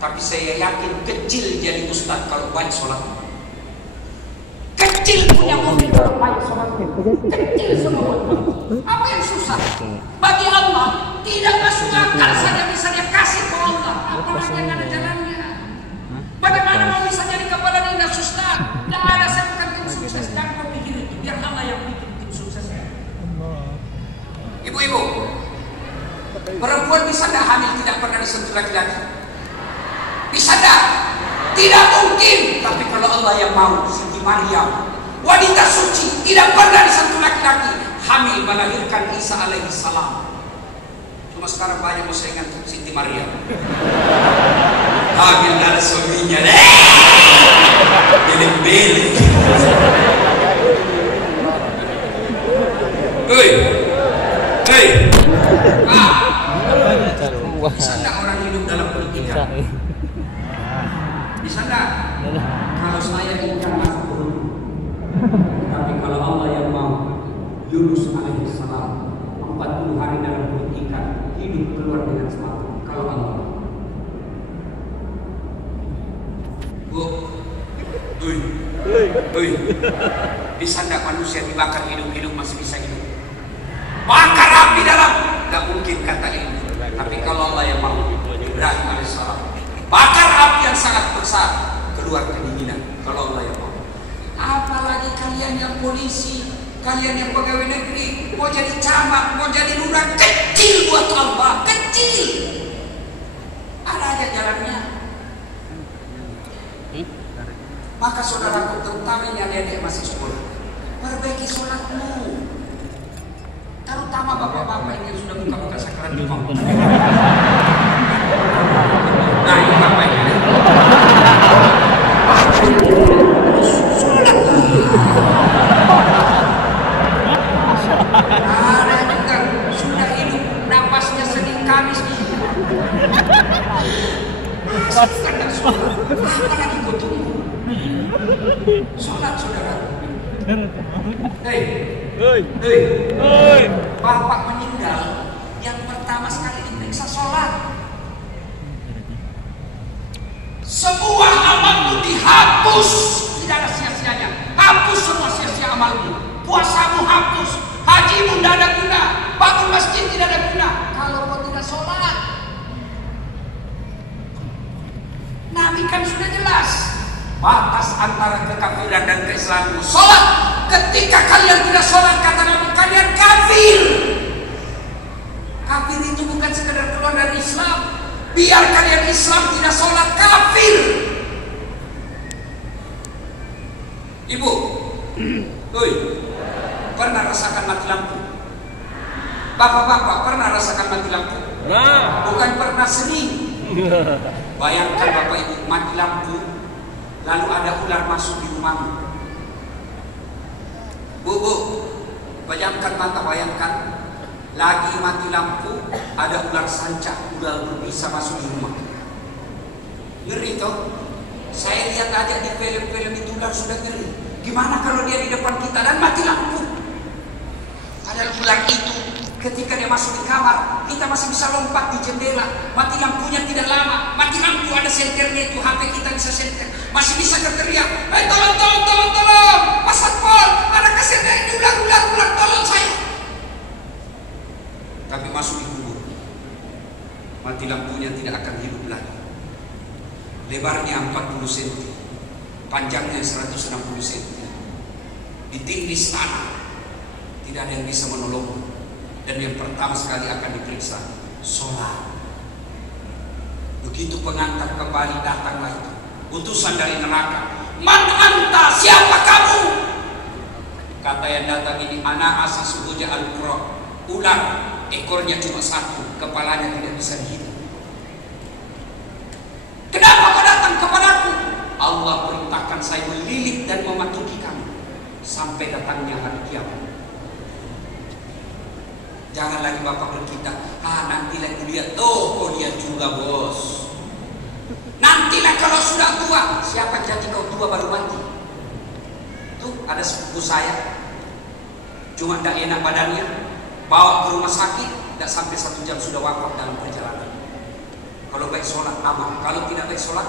Tapi saya yakin kecil jadi ustadz kalau baik sholat. Kecil punya mobil kalau baik sholat. Kecil semua. Apa yang susah? Bagi Allah tidak masuk akal saja bisa dia kasih ke Allah, apalagi yang ada jalannya. Bagaimana mau bisa jadi kepala dinas ustaz? Tidak ada, saya bukan tim sukses. Dan kau pikir itu biar Allah yang bikin tim suksesnya. Ibu-ibu, perempuan bisa tidak hamil tidak pernah disentuh laki-laki? Bisa tidak? Tidak mungkin. Tapi kalau Allah yang mau, Siti Maryam, wanita suci, tidak pernah disentuh laki-laki, hamil melahirkan Isa alaihi salam. Cuma sekarang banyak mau saingan Siti Maryam. Hamil dari suaminya. Beleng-beleng. Hei. Hei. Bisa enggak orang hidup dalam pendidikan? Bisa enggak? Kalau saya ingin masuk beruntung. Tapi kalau Allah yang mau, Yunus alaihi salam 40 hari dalam pendidikan, hidup keluar dengan selamat. Kalau Allah. Bu, bisa enggak manusia dibakar hidup-hidup masih bisa hidup? Bakar api dalam, enggak mungkin kata ilmu. Tapi kalau Allah yang mau, Ibrahim alaihissalam bakar api yang sangat besar, keluar kedinginan. Kalau Allah yang mau. Apalagi kalian yang polisi, kalian yang pegawai negeri, mau jadi camat, mau jadi lurah, kecil buat Allah, kecil. Ada aja jalannya. Maka saudaraku, terutama yang adik masih sekolah, perbaiki sholatmu. Terutama bapak-bapak yang sudah buka-buka sakaratul maut. Nah, ini bapak ini. Sholat. Ada juga sudah hidup napasnya Senin Kamis. Karena sholat, apa lagi kau tunggu? Sholat saudara. Hei, bapak meninggal, yang pertama sekali diperiksa sholat. Semua amalmu dihapus, tidak ada sia-sianya. Hapus semua sia-sia amalmu. Puasamu hapus, hajimu tidak ada guna, bangun masjid tidak ada guna kalau kau tidak sholat. Nabi kan sudah jelas batas antara kekafiran dan keislaman sholat. Ketika kalian tidak sholat, kata Nabi, kalian kafir. Kafir itu bukan sekedar keluar dari Islam. Biar kalian Islam tidak sholat, kafir. Ibu, pernah rasakan mati lampu? Bapak-bapak pernah rasakan mati lampu? Bukan pernah, sering. Bayangkan bapak ibu mati lampu, lalu ada ular masuk di rumahmu. Bu, bayangkan lagi mati lampu, ada ular sanca, ular berbisa masuk di rumah. Ngeri toh? Saya lihat aja di film-film itu ular sudah ngeri. Gimana kalau dia di depan kita dan mati lampu? Padahal ular itu ketika dia masuk di kamar, kita masih bisa lompat di jendela. Mati lampunya tidak lama. Mati lampu ada senternya itu, HP kita bisa senter. Masih bisa berteriak, tolong, Mas Satpol, ada kesenternya ini ular, tolong saya. Tapi masuk di kubur, mati lampunya tidak akan hidup lagi. Lebarnya 40 cm, panjangnya 160 cm. Ditindis tanah, tidak ada yang bisa menolong. Dan yang pertama sekali akan diperiksa sholat. Begitu pengantar kembali, datanglah itu utusan dari neraka. Man anta, siapa kamu? Kata yang datang ini, ana asis suhuja al-qura. Ular, ekornya cuma satu, kepalanya tidak bisa dihitung. Kenapa kau datang kepadaku? Allah perintahkan saya melilit dan mematuhi kamu sampai datangnya hari kiamat. Jangan lagi bapak berkita, nanti lagi lihat, kau lihat juga bos. Nantilah kalau sudah tua. Siapa janji kau tua baru mati? Tuh ada sepupu saya, cuma tidak enak badannya, bawa ke rumah sakit, tidak sampai 1 jam sudah wafat dalam perjalanan. Kalau baik sholat amal, kalau tidak baik sholat,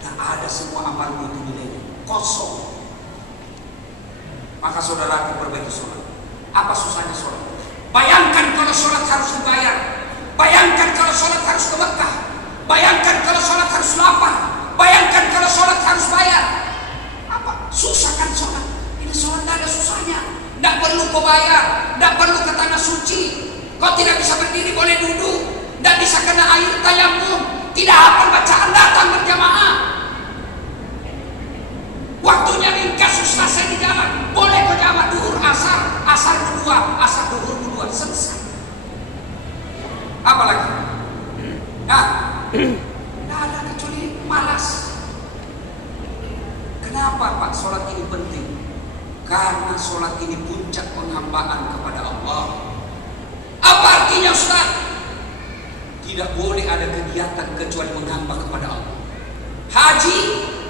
tidak ada, semua amalmu itu nilainya kosong. Maka saudara perbaiki sholat. Apa susahnya sholat? Bayangkan kalau sholat harus dibayar. Bayangkan kalau sholat harus ke Mekah. Bayangkan kalau sholat harus lapar. Bayangkan kalau sholat harus bayar. Apa? Susah kan sholat? Ini sholat tidak ada susahnya. Tidak perlu kau bayar, tidak perlu ke tanah suci. Kau tidak bisa berdiri, boleh duduk. Tidak bisa kena air tayamum. Tidak hafal bacaan, datang berjamaah. Waktunya ringkas, susah saya di jalan. Boleh kau jamaah duhur, asar kedua, asar duhur kedua, selesai. Apalagi? Nah, tidak ada kecuali malas. Kenapa Pak sholat ini penting? Karena sholat ini puncak penghambaan kepada Allah. Apa artinya Ustaz? Tidak boleh ada kegiatan kecuali menghamba kepada Allah. Haji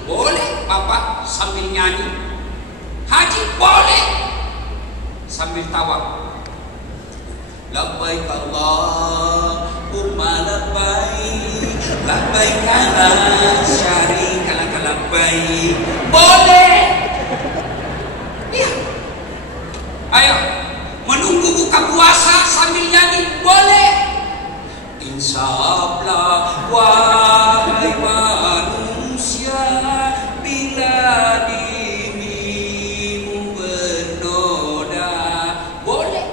boleh Bapak sambil nyanyi. Haji boleh sambil tawaf. Labbaik Allahumma labbaik, labbaik la syarika lak labbaik. Boleh. Iya. Ayo, menunggu buka puasa sambil nyanyi boleh. Insyaallah wahai manusia, bila dirimu bernoda boleh.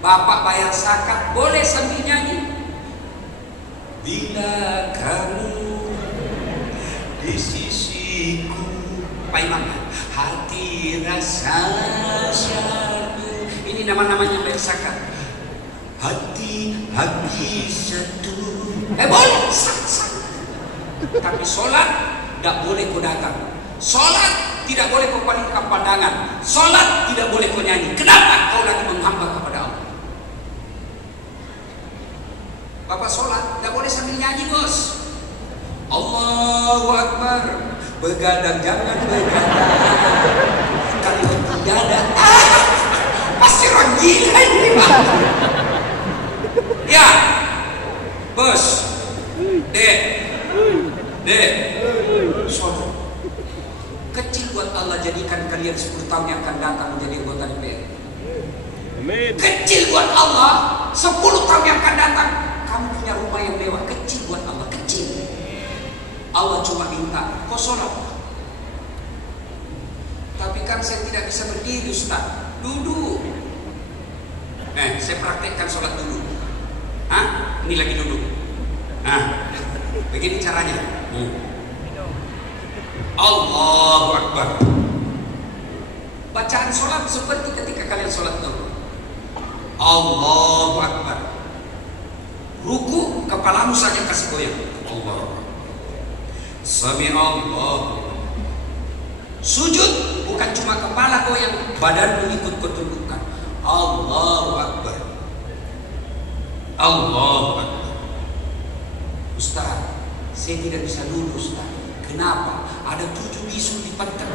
Bapak bayar zakat boleh sambil nyanyi. bila kamu di sisiku. Pak Imam, hati rasa syadu. Ini nama-namanya bersakat. Hati satu. Boleh, sah. Tapi sholat tidak boleh kau datang. Sholat tidak boleh kau palingkan pandangan. Sholat tidak boleh kau nyanyi. Kenapa? Kau lagi menghamba kepada Allah. Bapak sholat tidak boleh sambil nyanyi, bos. Allahu Akbar. Begadang jangan begadang. Kalau tidak ada, pasti orang gila ini, Pak. Ya, bos, dek, sholat kecil buat Allah. Jadikan kalian 10 tahun yang akan datang menjadi anggota DPR. Amin. Kecil buat Allah. 10 tahun yang akan datang kamu punya rumah yang mewah. Kecil buat Allah, kecil. Allah cuma minta kau sholat. Tapi kan saya tidak bisa berdiri, Ustaz. Duduk. Saya praktekkan sholat dulu. Ini lagi duduk. Begini caranya. Allahu Akbar. Bacaan sholat seperti ketika kalian sholat dulu. Allahu Akbar. Ruku, kepalamu saja kasih goyang. Allahu Akbar. Sami Allah. Sujud bukan cuma kepala goyang, badan ikut ketundukkan. Allahu Akbar. Allahu Akbar. Ustaz, saya tidak bisa duduk, Ustaz. Kenapa? Ada 7 bisul di pantat.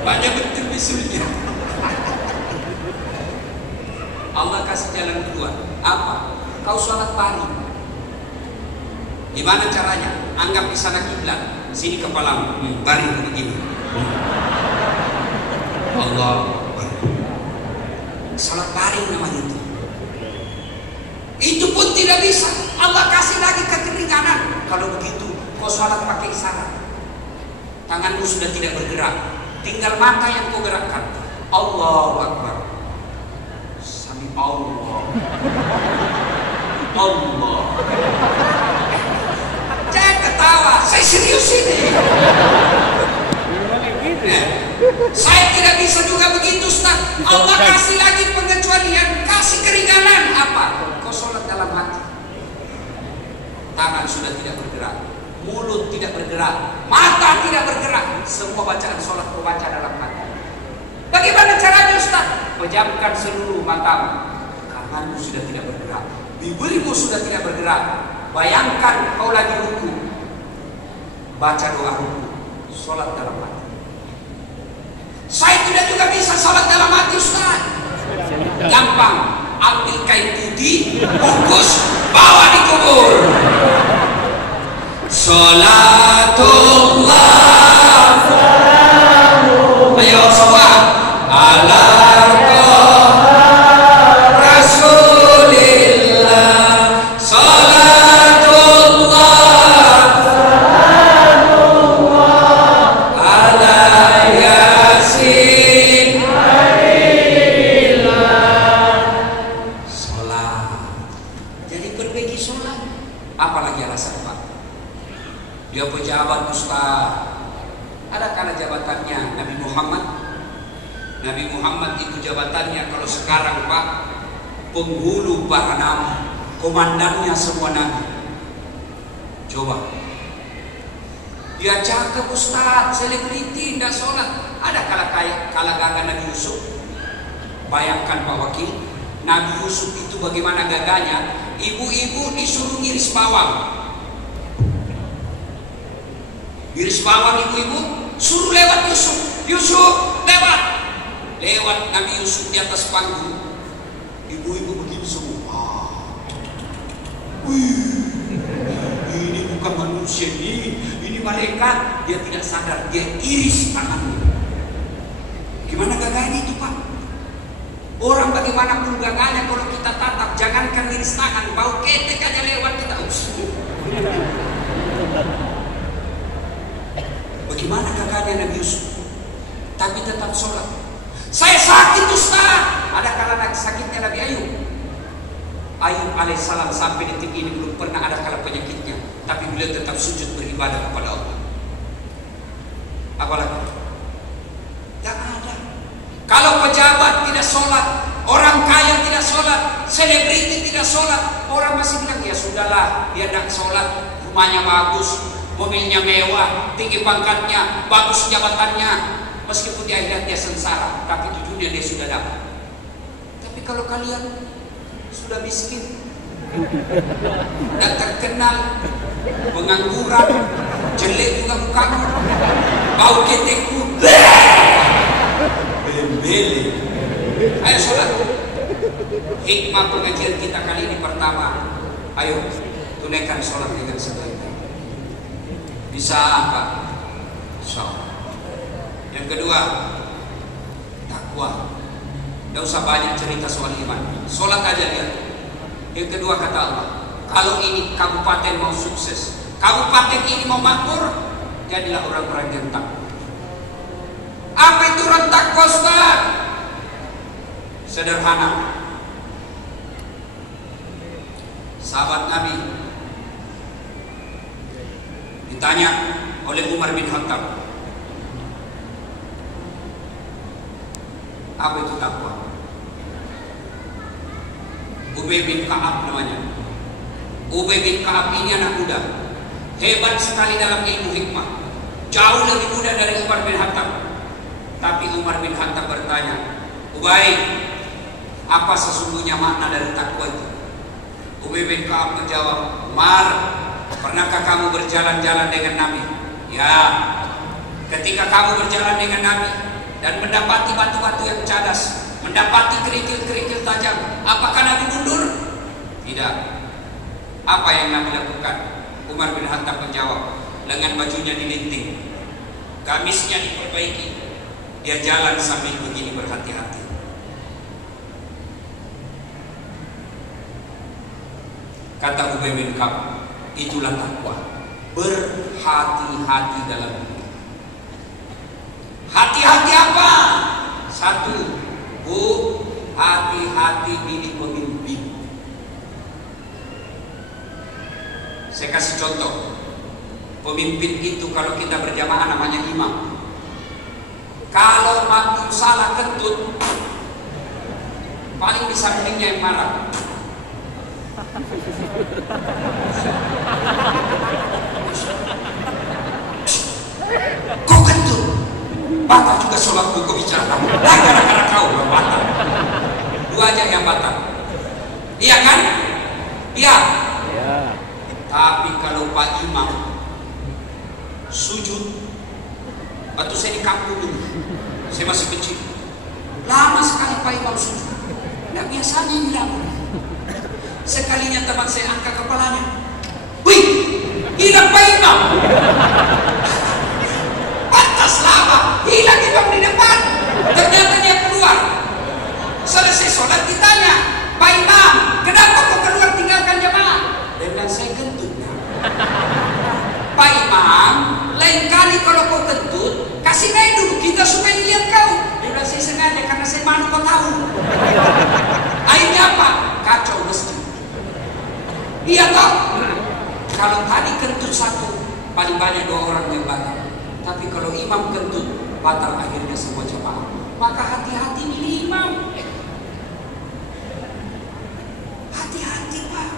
Banyak betul bisulnya. Allah kasih jalan keluar. Apa? Kau sholat pagi. Gimana caranya? Anggap di sana kiblat, sini kepalamu, baring begini. Allah Akbar. Salat baring namanya itu. Itu pun tidak bisa. Allah kasih lagi kekeringanan. Kalau begitu, kau salat pakai isyarat. Tanganmu sudah tidak bergerak, tinggal mata yang kau gerakkan. Allahu Akbar. Sami Allah. Allah. Jangan ketawa, saya serius ini. Saya tidak bisa juga begitu, Ustaz. Allah kasih lagi pengecualian, kasih keringanan. Apa? Kau sholat dalam hati. Tangan sudah tidak bergerak, mulut tidak bergerak, mata tidak bergerak. Semua bacaan sholat kau baca dalam hati. Bagaimana caranya, Ustaz? Pejamkan seluruh matamu. Tanganmu sudah tidak bergerak, bibirmu sudah tidak bergerak. Bayangkan kau lagi ruku, baca doa ruku, sholat dalam hati. Saya tidak juga bisa sholat dalam hati, Ustaz. Gampang, ambil kain putih, bungkus, bawa di kubur. Sholatullah, ayo semua, ala Nabi Muhammad itu jabatannya kalau sekarang, Pak, penghulu para nabi, komandannya semua nabi. Coba, dia cakep, Ustaz, selebriti, tidak sholat. Ada kala gagah Nabi Yusuf. Bayangkan Pak Wakil, Nabi Yusuf itu bagaimana gagahnya. Ibu-ibu disuruh ngiris bawang. Ngiris bawang ibu-ibu, suruh lewat Yusuf. Yusuf, lewat. Lewat Nabi Yusuf di atas panggung, ibu-ibu begini semua. Wih, ini bukan manusia, ini malaikat. Dia tidak sadar, dia iris tangannya. Gimana gagahnya itu, Pak? Orang bagaimanapun gagahnya, kalau kita tatap, jangankan iris tangan, bau ketek aja lewat kita. Bagaimana gagahnya Nabi Yusuf? Tapi tetap sholat. Saya sakit, Ustaz. Ada kala sakitnya Nabi Ayub. Ayub alaihissalam sampai detik ini belum pernah ada kala penyakitnya, tapi beliau tetap sujud beribadah kepada Allah. Apalagi? Tidak ada. Kalau pejabat tidak sholat, orang kaya tidak sholat, selebriti tidak sholat, orang masih bilang ya sudahlah, dia tidak sholat, rumahnya bagus, mobilnya mewah, tinggi pangkatnya, bagus jabatannya, meskipun di akhirat dia sengsara, tapi di dunia dia sudah dapat. Tapi kalau kalian sudah miskin dan terkenal, pengangguran, jelek juga mukamu, bau ketekmu, beli. Ayo sholat. Hikmah pengajian kita kali ini pertama, ayo tunaikan sholat dengan sebaik-baiknya. Bisa apa? Sholat. Yang kedua, takwa. Tidak usah banyak cerita soal iman, sholat aja lihat. Yang kedua kata Allah, kalau ini kabupaten mau sukses, kabupaten ini mau makmur, jadilah orang-orang yang takwa. Apa itu orang takwa, Ustaz? Sederhana. Sahabat Nabi ditanya oleh Umar bin Khattab, apa itu takwa? Ubay bin Ka'ab namanya. Ubay bin Ka'ab ini anak muda, hebat sekali dalam ilmu hikmah, jauh lebih muda dari Umar bin Khattab. Tapi Umar bin Khattab bertanya, Ubay, apa sesungguhnya makna dari takwa itu? Ubay bin Ka'ab menjawab, Umar, pernahkah kamu berjalan-jalan dengan Nabi? Ya, ketika kamu berjalan dengan Nabi dan mendapati batu-batu yang cadas, mendapati kerikil-kerikil tajam, apakah Nabi mundur? Tidak. Apa yang Nabi lakukan? Umar bin Khattab menjawab, lengan bajunya dilinting, gamisnya diperbaiki, dia jalan sambil begini berhati-hati. Kata Ubay bin Ka'ab, itulah takwa, berhati-hati dalam hidup. Hati-hati apa? Satu, hati-hati milih pemimpin. Saya kasih contoh. Pemimpin itu kalau kita berjamaah namanya imam. Kalau makmum salah kentut, paling di sampingnya yang marah. Kau kentut, batal juga sholatku, kau bicara kamu. Gara-gara kau batal. Dua aja yang batal. Iya kan? Iya. Tapi kalau Pak Imam sujud, waktu saya di kampung dulu, saya masih kecil, lama sekali Pak Imam sujud. Tidak biasanya ini lama. Sekalinya teman saya angkat kepalanya, wih, hilang Pak Imam. Pantas lama, hilang Imam di depan. Ternyata dia keluar. Selesai sholat ditanya, Pak Imam, kenapa kau keluar tinggalkan jamaah? Dia bilang, saya kentut. Pak Imam, lain kali kalau kau kentut, kasih naik dulu, kita supaya lihat kau. Dia bilang, saya sengaja karena saya malu kau tahu. Akhirnya apa? Kacau masjid. Iya toh? Kalau tadi kentut satu, paling banyak 2 orang yang batal. Tapi kalau imam kentut, batal akhirnya semua jamaah. Maka hati-hati milih imam. Hati-hati Pak.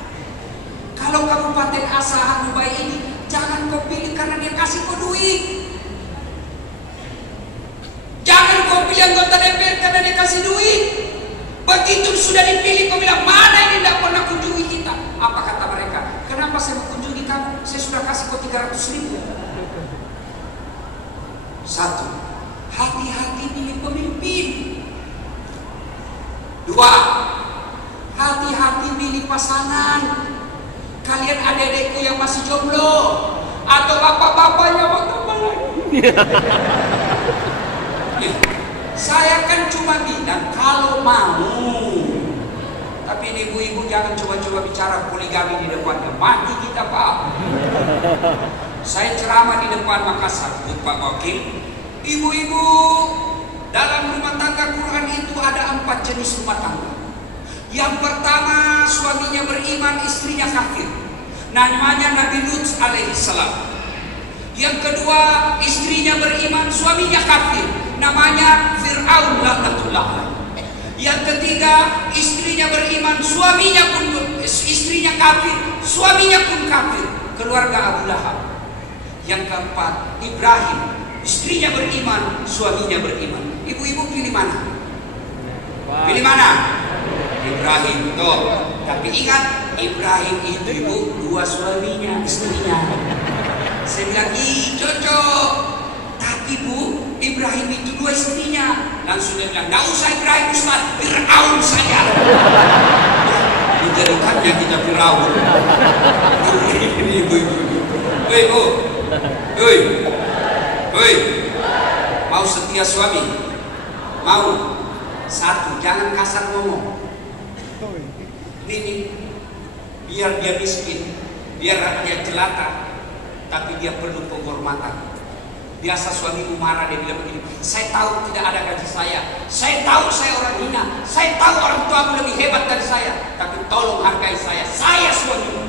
Kalau Kabupaten Asahan Ubay ini, jangan kau pilih karena dia kasih kau duit. Jangan kau pilih anggota DPR karena dia kasih duit. Begitu sudah dipilih, kau bilang, mana ini tidak pernah kunjungi kita. Apa kata mereka? Kenapa saya mengunjungi kamu? Saya sudah kasih kau 300.000. Satu, hati-hati pilih pemimpin. 2, hati-hati pilih pasangan. Kalian adik-adikku yang masih jomblo, atau bapak-bapaknya waktu saya kan cuma bilang kalau mau. Tapi ini ibu-ibu jangan coba-coba bicara poligami di depannya, mati kita Pak. Saya ceramah di depan Makassar, Pak Wakil. Ibu-ibu, dalam rumah tangga Quran itu ada 4 jenis rumah tangga. Yang pertama, suaminya beriman, istrinya kafir. Namanya Nabi Lut alaihissalam. Yang kedua, istrinya beriman, suaminya kafir. Namanya Fir'aun laknatullah. Yang ketiga, istrinya beriman, istrinya kafir, suaminya pun kafir. Keluarga Abu Lahab. Yang keempat, Ibrahim, istrinya beriman, suaminya beriman. Ibu-ibu pilih mana? Pilih mana? Ibrahim, toh. Tapi ingat, Ibrahim itu ibu dua suaminya, istrinya. Saya bilang, ih cocok. Tapi bu, Ibrahim itu dua istrinya. Langsung dia bilang, nggak usah Ibrahim Ustaz, Fir'aun saja. Dijadikannya kita Fir'aun. Ini ibu-ibu. Hei bu, hei, mau setia suami? Mau? Satu, jangan kasar ngomong. Ini biar dia miskin, biar dia jelata, tapi dia perlu penghormatan. Biasa suamimu marah, dia bilang begini, saya tahu tidak ada gaji saya tahu saya orang hina, saya tahu orang tuamu lebih hebat dari saya, tapi tolong hargai saya suamimu.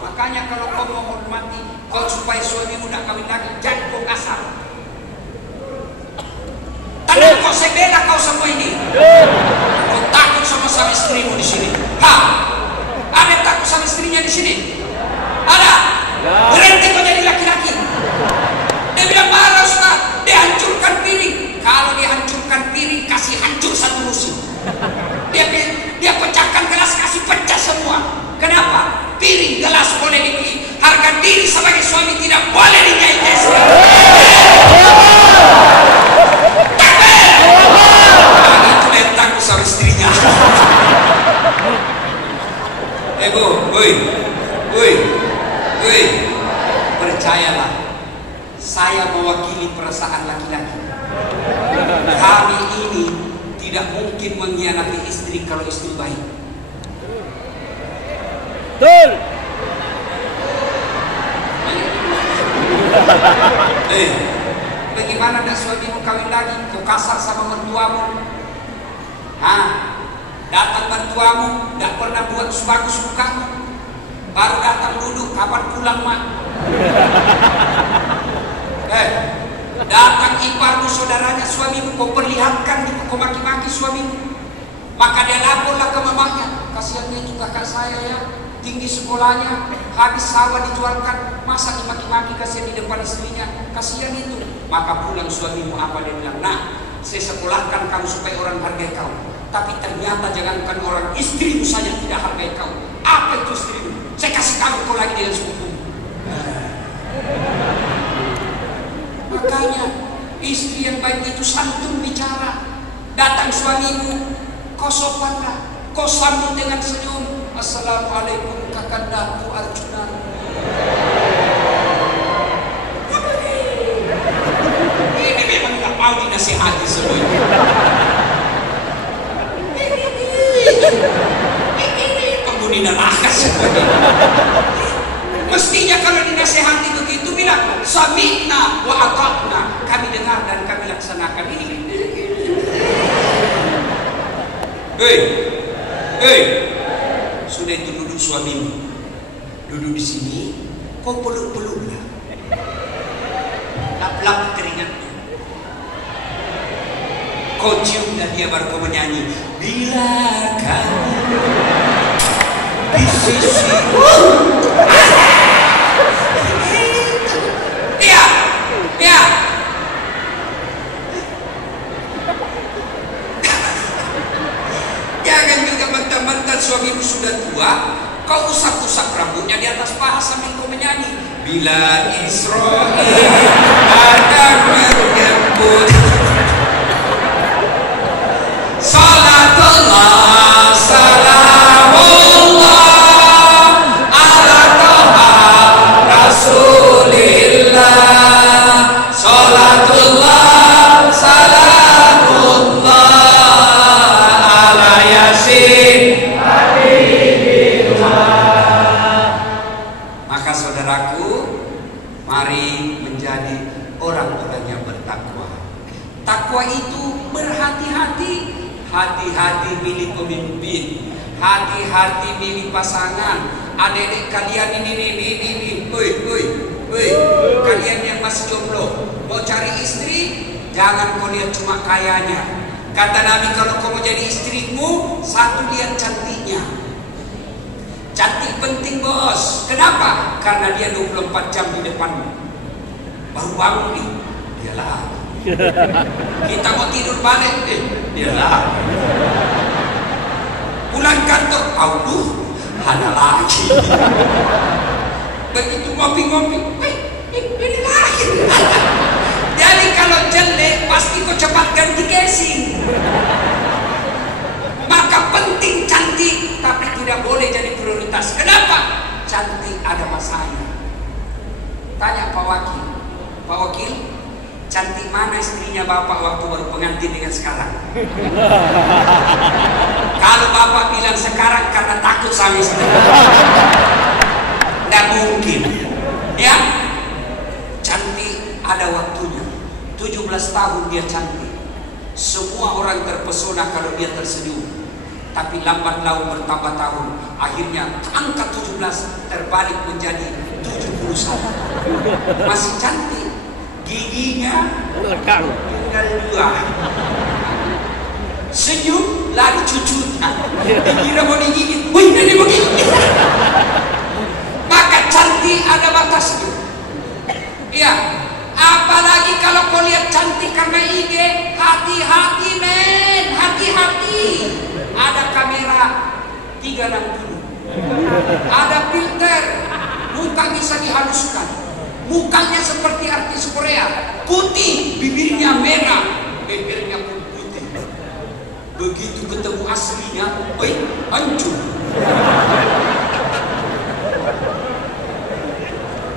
Makanya kalau kau mau hormati, kau supaya suamimu tidak kawin lagi, jangan kau kasar. Tangan kau saya bela kau semua ini. Kau takut sama istrimu di sini? Ada takut sama istrinya di sini? Ada? Berhenti kau jadi laki-laki. Dia bilang marah Ustaz, dia hancurkan piring. Kalau dia hancurkan piring, kasih hancur satu musim. Dia pecahkan gelas, kasih pecah semua. Kenapa? Piring, gelas boleh dibeli, harga diri sebagai suami tidak boleh dinyainkan. Itu yang takut sama istrinya. Percayalah, saya mewakili perasaan laki-laki. Kami ini tidak mungkin mengkhianati istri kalau istri baik. Betul. Bagaimana dah suamimu kawin lagi? Kau kasar sama mertuamu? Datang mertuamu, tidak pernah buat sebagus mukamu. Baru datang duduk, kapan pulang mak? Datang iparmu, saudaranya suamimu, kau perlihatkan, kau maki-maki suamimu. Maka dia laporlah ke mamanya, kasihannya itu kakak saya ya, tinggi sekolahnya, habis sawah dijualkan, masa dimaki-maki kasihan di depan istrinya, kasihan itu. Maka pulang suamimu apa, dia bilang, nah saya sekolahkan kamu supaya orang hargai kau, tapi ternyata jangankan orang, istrimu saja tidak hargai kau. Apa itu istrimu? Saya kasih kamu kau lagi dengan sepupumu. Makanya istri yang baik itu santun bicara. Datang suamimu, kau sopanlah, kau sambut dengan senyum. Assalamualaikum kakandaku Arjuna. Ini memang tak mau dinasihati semuanya. Ini penghuni neraka semuanya. Mestinya kalau dinasihati begitu bilang sami'na wa ata'na, kami dengar dan kami laksanakan. Hei, sudah itu duduk suamimu, duduk di sini, kau peluk-peluklah, lap-lap keringatnya, kau cium dan dia baru kau menyanyi. Bila kamu di sisiku. Ya. Jangan juga mentang-mentang suamimu sudah tua, kau usap-usap rambutnya di atas paha sambil kau menyanyi. Bila Israel ada menyebut salatullah salamullah ala toha rasulillah, salatullah salamullah ala yasin habibillah. Maka saudaraku, mari menjadi orang-orang yang bertakwa. Takwa itu berhati-hati hati-hati milih pemimpin, hati-hati milih pasangan. Adik-adik kalian ini, kalian yang masih jomblo, mau cari istri, jangan kau lihat cuma kayanya. Kata Nabi, kalau kau mau jadi istrimu, satu lihat cantiknya. Cantik penting bos. Kenapa? Karena dia 24 jam di depanmu. Baru bangun nih, dia lah. Kita mau tidur balik deh, dia lah. Pulang kantor, aduh, ada lagi. Begitu ngopi-ngopi, ini lagi. Jadi kalau jelek, pasti kau cepat ganti casing. Maka penting cantik, tapi tidak boleh jadi prioritas. Kenapa? Cantik ada masanya. Tanya Pak Wakil, Pak Wakil, cantik mana istrinya Bapak waktu baru pengantin dengan sekarang? Kalau Bapak bilang sekarang karena takut sama istri, tidak mungkin. Ya, cantik ada waktunya. 17 tahun dia cantik. Semua orang terpesona kalau dia tersenyum. Tapi lambat laun bertambah tahun, akhirnya angka 17 terbalik menjadi 71. Masih cantik, giginya tinggal 2. Senyum lari cucunya, dikira mau digigit, wih ini mau gigit. Maka cantik ada batasnya. Iya, apalagi kalau kau lihat cantik karena IG, hati-hati men, hati-hati. Ada kamera 360, ada filter, muka bisa dihaluskan, mukanya seperti artis Korea, putih, bibirnya merah, lehernya pun putih. Begitu ketemu aslinya, hancur.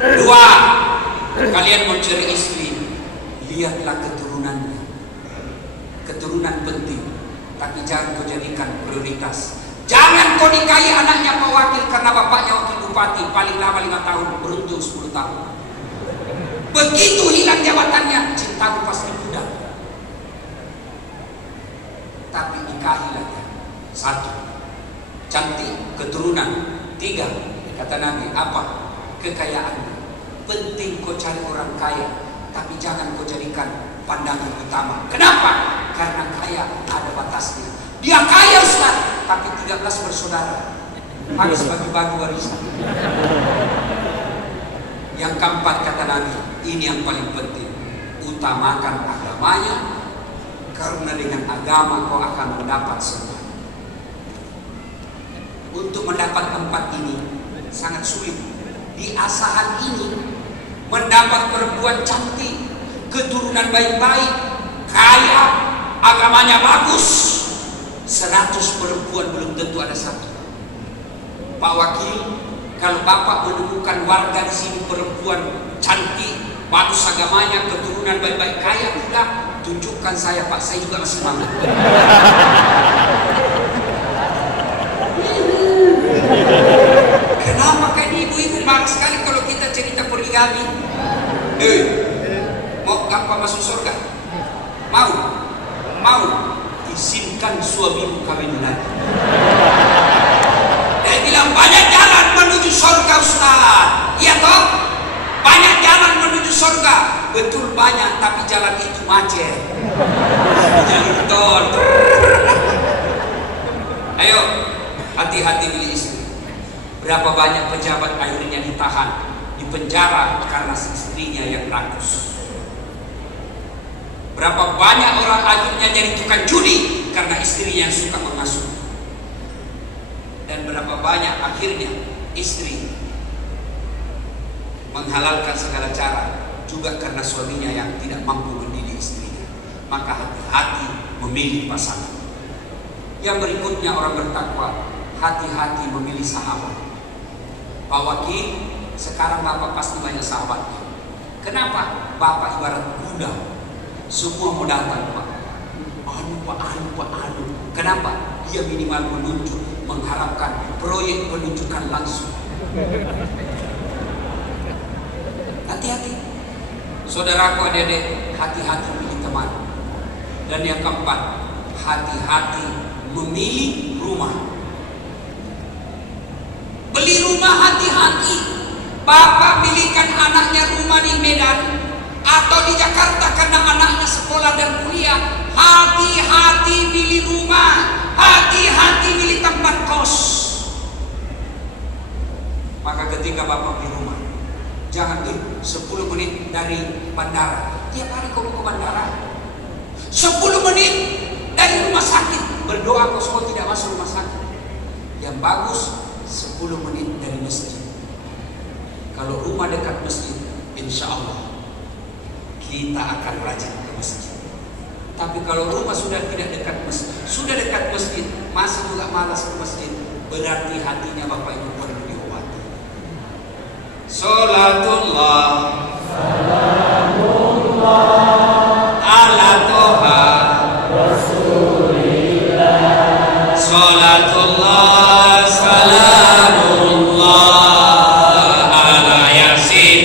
2, kalian mau cari istri, lihatlah keturunannya. Keturunan penting, tapi jangan kau jadikan prioritas. Jangan kau nikahi anaknya Pak Wakil karena bapaknya wakil bupati, paling lama 5 tahun, beruntung 10 tahun. Begitu hilang jabatannya, cintamu pasti pudar. Tapi nikahilah dia. 1, cantik, keturunan. 3, kata Nabi, apa? Kekayaannya. Penting kau cari orang kaya, tapi jangan kau jadikan pandangan utama. Kenapa? Karena kaya ada batasnya. Dia kaya Ustaz, tapi 13 bersaudara, habis bagi-bagi warisan. Yang keempat kata Nabi, ini yang paling penting, utamakan agamanya, karena dengan agama kau akan mendapat semua. Untuk mendapat 4 ini sangat sulit. Di asahan ini mendapat perempuan cantik, keturunan baik-baik, kaya, agamanya bagus, 100 perempuan belum tentu ada 1. Pak Wakil, kalau Bapak menemukan warga di sini perempuan cantik, bagus agamanya, keturunan baik-baik, kaya, tidak, tunjukkan saya Pak, saya juga masih mau. Kenapa kan ibu-ibu marah sekali kalau kita cerita poligami? Mau gampang masuk surga? Mau izinkan suamimu kawin lagi. Dia bilang banyak jalan menuju surga Ustaz. Iya toh? Banyak jalan menuju surga. Betul banyak, tapi jalan itu macet. Jalur tol. Ayo, hati-hati pilih istri. Berapa banyak pejabat akhirnya ditahan, dipenjara karena istrinya yang rakus. Berapa banyak orang akhirnya jadi tukang judi karena istrinya yang suka mengasuh. Dan berapa banyak akhirnya istri menghalalkan segala cara juga karena suaminya yang tidak mampu mendidik istrinya. Maka hati-hati memilih pasangan. Yang berikutnya orang bertakwa, hati-hati memilih sahabat. Pak Wakil, sekarang Bapak pasti banyak sahabatnya. Kenapa? Bapak ibarat kuda, semua mau datang Pak. Anu. Kenapa? Dia minimal menunjuk, mengharapkan proyek penunjukan langsung. Hati-hati, saudaraku, adik-adik, hati-hati pilih teman. Dan yang keempat, hati-hati memilih rumah. Beli rumah hati-hati. Bapak pilihkan anaknya rumah di Medan atau di Jakarta karena anaknya sekolah dan kuliah. Hati-hati pilih rumah, hati-hati pilih tempat kos. Maka ketika Bapak beli rumah, jangan 10 menit dari bandara. Tiap hari kau ke bandara, 10 menit dari rumah sakit. Berdoa kau semua tidak masuk rumah sakit. Yang bagus 10 menit dari masjid. Kalau rumah dekat masjid, insya Allah kita akan rajin ke masjid. Tapi kalau rumah sudah tidak dekat masjid, sudah dekat masjid, masih juga malas ke masjid, berarti hatinya Bapak Ibu perlu diobati. Salatullah, salamullah ala toha Rasulillah. Salatullah, salamullah ala Yasin.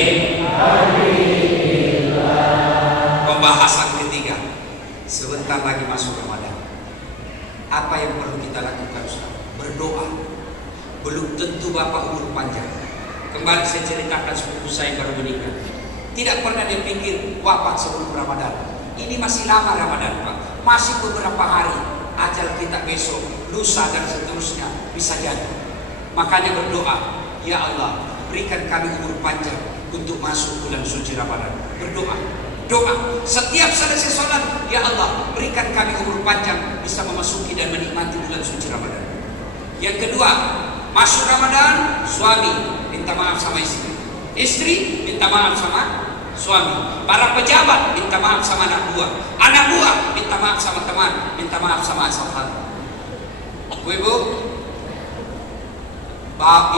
Pembahasan ketiga. Sebentar lagi masuk Ramadan. Apa yang perlu kita lakukan, Ustaz? Berdoa. Belum tentu Bapak umur panjang. Kembali saya ceritakan sepupu saya baru menikah. Tidak pernah dia pikir wafat sebelum Ramadan. Ini masih lama Ramadan, Pak. Masih beberapa hari. Ajal kita besok, lusa dan seterusnya bisa jadi. Makanya berdoa, ya Allah, berikan kami umur panjang untuk masuk bulan suci Ramadan. Berdoa. Doa setiap selesai sholat, ya Allah, berikan kami umur panjang bisa memasuki dan menikmati bulan suci Ramadan. Yang kedua, masuk Ramadan, suami minta maaf sama istri, istri minta maaf sama suami, para pejabat minta maaf sama anak buah minta maaf sama teman, minta maaf sama sahabat. Ibu,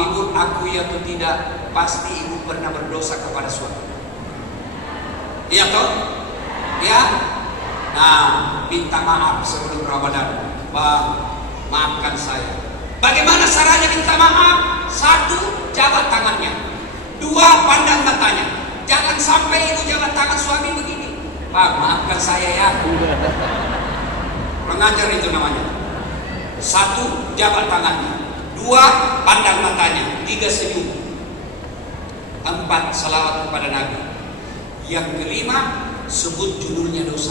ibu akui atau tidak, pasti ibu pernah berdosa kepada suami. Iya toh? Ya. Nah, minta maaf sebelum Ramadan. Bang, maafkan saya. Bagaimana caranya minta maaf? 1, jabat tangannya. 2, pandang matanya. Jangan sampai ibu jabat tangan suami begini. Bang, maafkan saya ya. Pengajar itu namanya. 1, jabat tangannya. 2, pandang matanya. 3, senyum. 4, salawat kepada Nabi. Yang kelima, sebut judulnya dosa.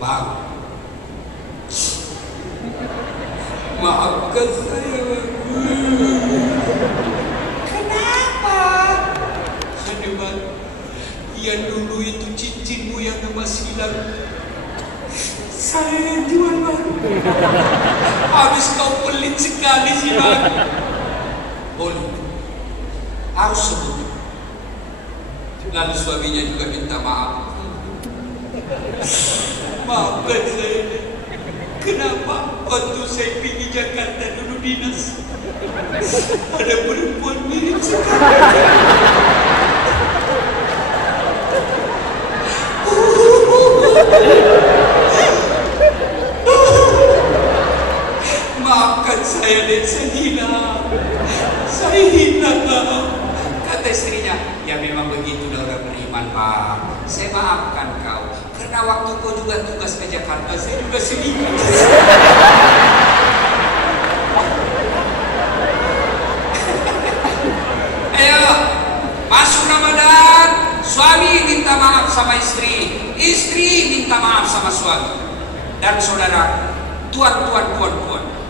Bang, maafkan saya. Kenapa? Aduh bang, yang dulu itu cincinmu yang masih hilang, saya jual bang. Habis kau pelit sekali sih bang. Boleh, harus sebut. Lalu suaminya juga minta maaf. Maafkan saya. Kenapa waktu saya pergi Jakarta dulu dinas, ada perempuan mirip sekali. Maafkan saya dan saya hina. Saya hina. Kata istrinya, ya memang begitu orang beriman Pak. Saya maafkan kau. Karena waktu kau juga tugas ke Jakarta, saya juga sedikit. Ayo, masuk Ramadan. Suami minta maaf sama istri, istri minta maaf sama suami. Dan saudara, tuan,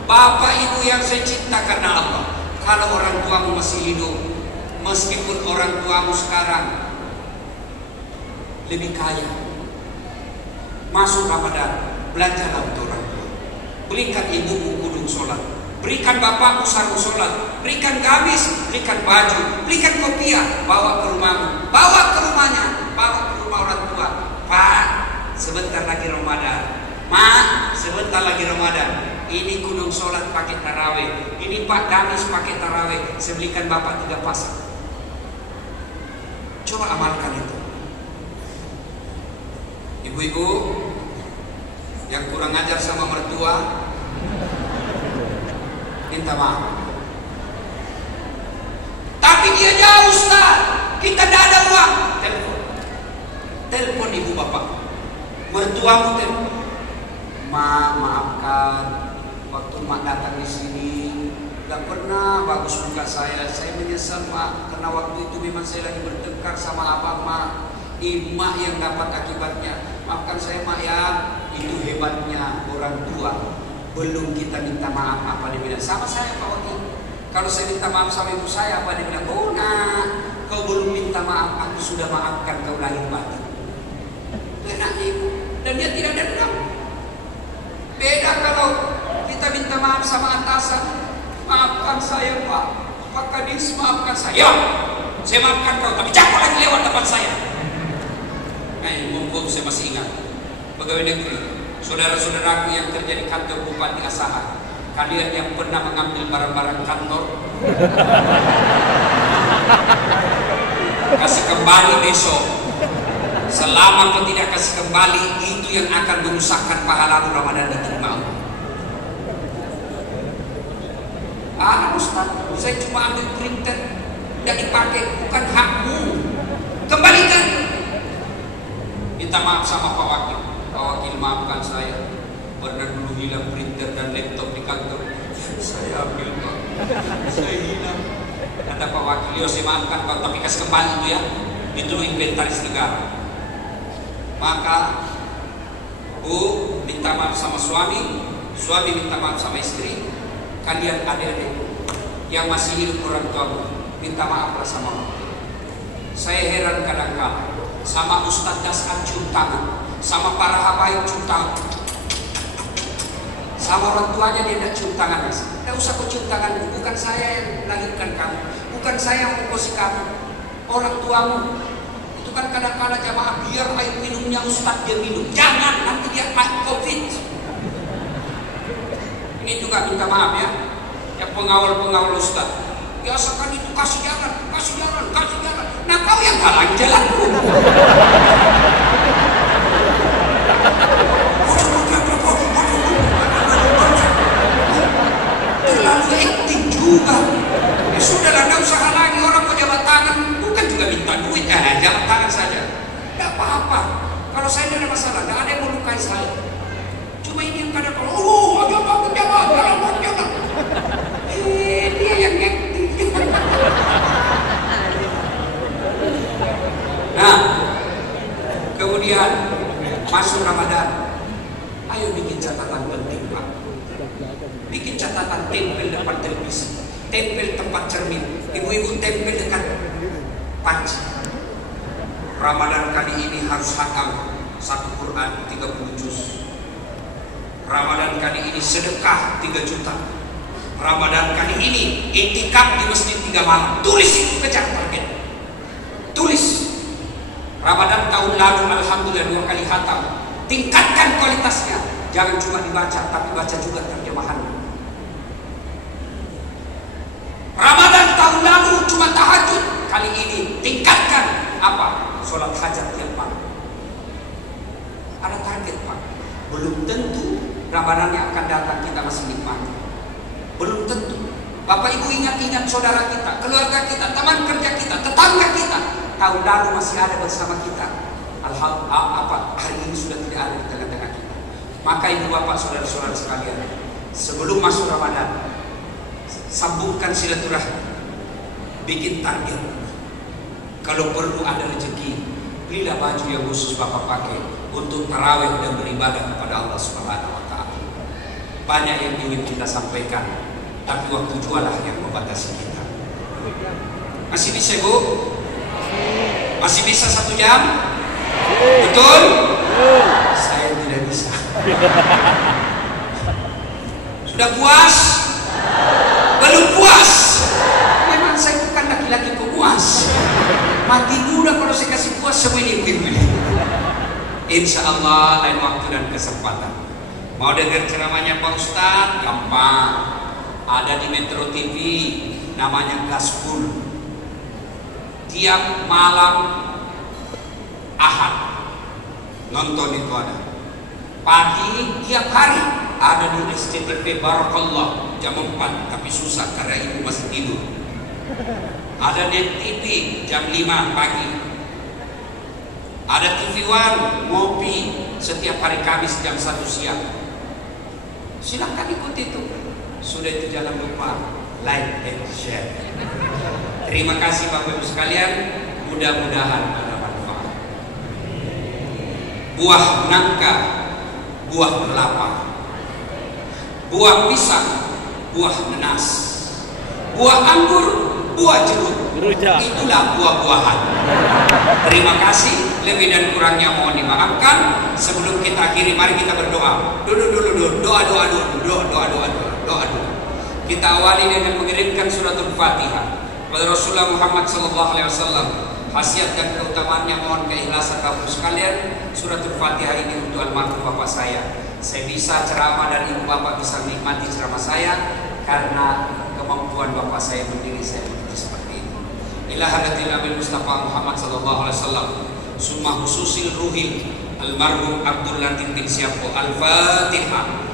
bapak ibu yang saya cinta karena Allah. Kalau orang tuamu masih hidup, meskipun orang tuamu sekarang lebih kaya, masuk Ramadan, belajarlah untuk orang tua. Berikan ibumu kudung sholat, berikan bapakmu sarung sholat, berikan gamis, berikan baju, berikan kopiah, bawa ke rumahmu, bawa ke rumahnya, bawa ke rumah orang tua. Pak, sebentar lagi Ramadan. Mak, sebentar lagi Ramadan. Ini kudung sholat pakai taraweh, ini Pak gamis pakai taraweh. Saya belikan bapak 3 pasang. Coba amalkan itu. Ibu-ibu yang kurang ajar sama mertua, minta maaf. Tapi dia jauh Ustaz, kita tidak ada uang. Telepon ibu bapak, mertuamu teh, maafkan waktu mak datang di sini gak pernah bagus muka saya menyesal mak, karena waktu itu memang saya lagi bertengkar sama abang mak, mak yang dapat akibatnya. Maafkan saya mak ya. Itu hebatnya orang tua, belum kita minta maaf apa dia bilang sama saya Pak Wakil. Kalau saya minta maaf sama ibu saya apa dia bilang, oh nah kau belum minta maaf, aku sudah maafkan kau lahir batin. Enaknya ibu, dan dia tidak dendam. Beda kalau kita minta maaf sama atasan, maafkan saya Pak Kadis, maafkan saya maafkan kau, tapi jangan lagi lewat depan saya. Mumpung saya masih ingat pegawai negeri, saudara-saudaraku yang kerja di kantor Bupati Asahan, kalian yang pernah mengambil barang-barang kantor, kasih kembali besok. Selama kau tidak kasih kembali, itu yang akan merusakkan pahala Ramadan diterima. Ustaz, saya cuma ambil printer, tidak dipakai, bukan hakmu, kembalikan. Minta maaf sama Pak Wakil. Pak Wakil maafkan saya, pernah dulu hilang printer dan laptop di kantor. Saya ambil Pak, saya hilang. Kata Pak Wakil, saya maafkan Pak, tapi kasih kembali itu ya, itu inventaris negara. Maka Bu minta maaf sama suami minta maaf sama istri. Kalian adik-adik yang masih hidup orang tua, minta maaflah sama orang. Saya heran kadang-kadang sama Ustadz Dasar cium tangan, sama para habaib cium tangan, sama orang tuanya dia tidak cium tangan. Tidak usah kau cium tangan, bukan saya yang melahirkan kamu, bukan saya yang mengkosi kamu, orang tuamu. Itu kan kadang-kadang jamaah biar air minumnya Ustadz dia minum, jangan nanti dia COVID. Ini juga minta maaf ya, yang pengawal Ustadz. Biasakan itu kasih jalan. Nah kau yang halang jalanku. Terlalu acting juga. Ya sudahlah, nggak usah halangi orang mau jabat tangan, bukan juga minta duit, jabat tangan saja. Nggak apa-apa. Kalau saya tidak ada masalah, nggak ada yang melukai saya. Cuma ini yang kadang kalau jangan. Dia yang acting. Nah, kemudian masuk Ramadan, ayo bikin catatan penting Pak. Bikin catatan, tempel depan televisi, tempel tempat cermin, ibu-ibu tempel dekat panci. Ramadan kali ini harus hatam 1 Quran 30 juz. Ramadan kali ini sedekah 3 juta. Ramadan kali ini iktikaf di masjid 3 malam. Tulis itu, kejar target. Tulis. Ramadan tahun lalu alhamdulillah 2 kali khatam. Tingkatkan kualitasnya. Jangan cuma dibaca, tapi baca juga terjemahannya. Ramadan tahun lalu cuma tahajud. Kali ini tingkatkan apa? Sholat hajat tiap malam. Ada target Pak. Belum tentu Ramadan yang akan datang kita masih nikmati. Belum tentu. Bapak Ibu ingat-ingat saudara kita, keluarga kita, teman kerja kita, tetangga kita, tahun lalu masih ada bersama kita. Hari ini sudah tidak ada di tengah-tengah kita. Maka Ibu Bapak saudara-saudara sekalian, sebelum masuk Ramadan, sambungkan silaturahmi, bikin target. Kalau perlu ada rezeki, belilah baju yang khusus Bapak pakai untuk tarawih dan beribadah kepada Allah Subhanahu wa Ta'ala. Banyak yang ingin kita sampaikan, tapi waktu jualah yang membatasi kita. Masih bisa Bu? Masih bisa 1 jam? Betul? Saya tidak bisa. Sudah puas? Belum puas? Memang saya bukan laki-laki pemuas. Mati muda kalau saya kasih puas semua ini ibu-ibu. Insya Allah lain waktu dan kesempatan. Mau dengar ceramahnya Pak Ustadz? Gampang. Ada di Metro TV, namanya Gaspul. Tiap malam Ahad nonton itu ada. Pagi tiap hari ada di SCTV Barakallah jam 4, tapi susah karena ibu masih tidur. Ada Net TV jam 5 pagi. Ada TV One ngopi setiap hari Kamis jam 1 siang. Silahkan ikuti itu. Sudah itu jangan lupa like and share. Terima kasih Bapak Ibu sekalian. Mudah-mudahan ada manfaat. Buah nangka, buah kelapa, buah pisang, buah nanas, buah anggur, buah jeruk. Itulah buah-buahan. Terima kasih. Lebih dan kurangnya mohon dimaafkan. Sebelum kita akhiri, mari kita berdoa. Doa. Kita awali dengan mengirimkan suratul Fatihah kepada Rasulullah Muhammad SAW. Khasiat dan keutamaannya mohon keikhlasan Bapak sekalian. Suratul Fatihah ini untuk almarhum bapak saya. Saya bisa ceramah dan ibu bapak bisa menikmati ceramah saya karena kemampuan bapak saya berdiri saya begitu seperti ini. Ila hadatil Nabi Mustafa Muhammad SAW. Summa khususil ruhil almarhum Abdul Latif bin Syafo. Al-Fatihah.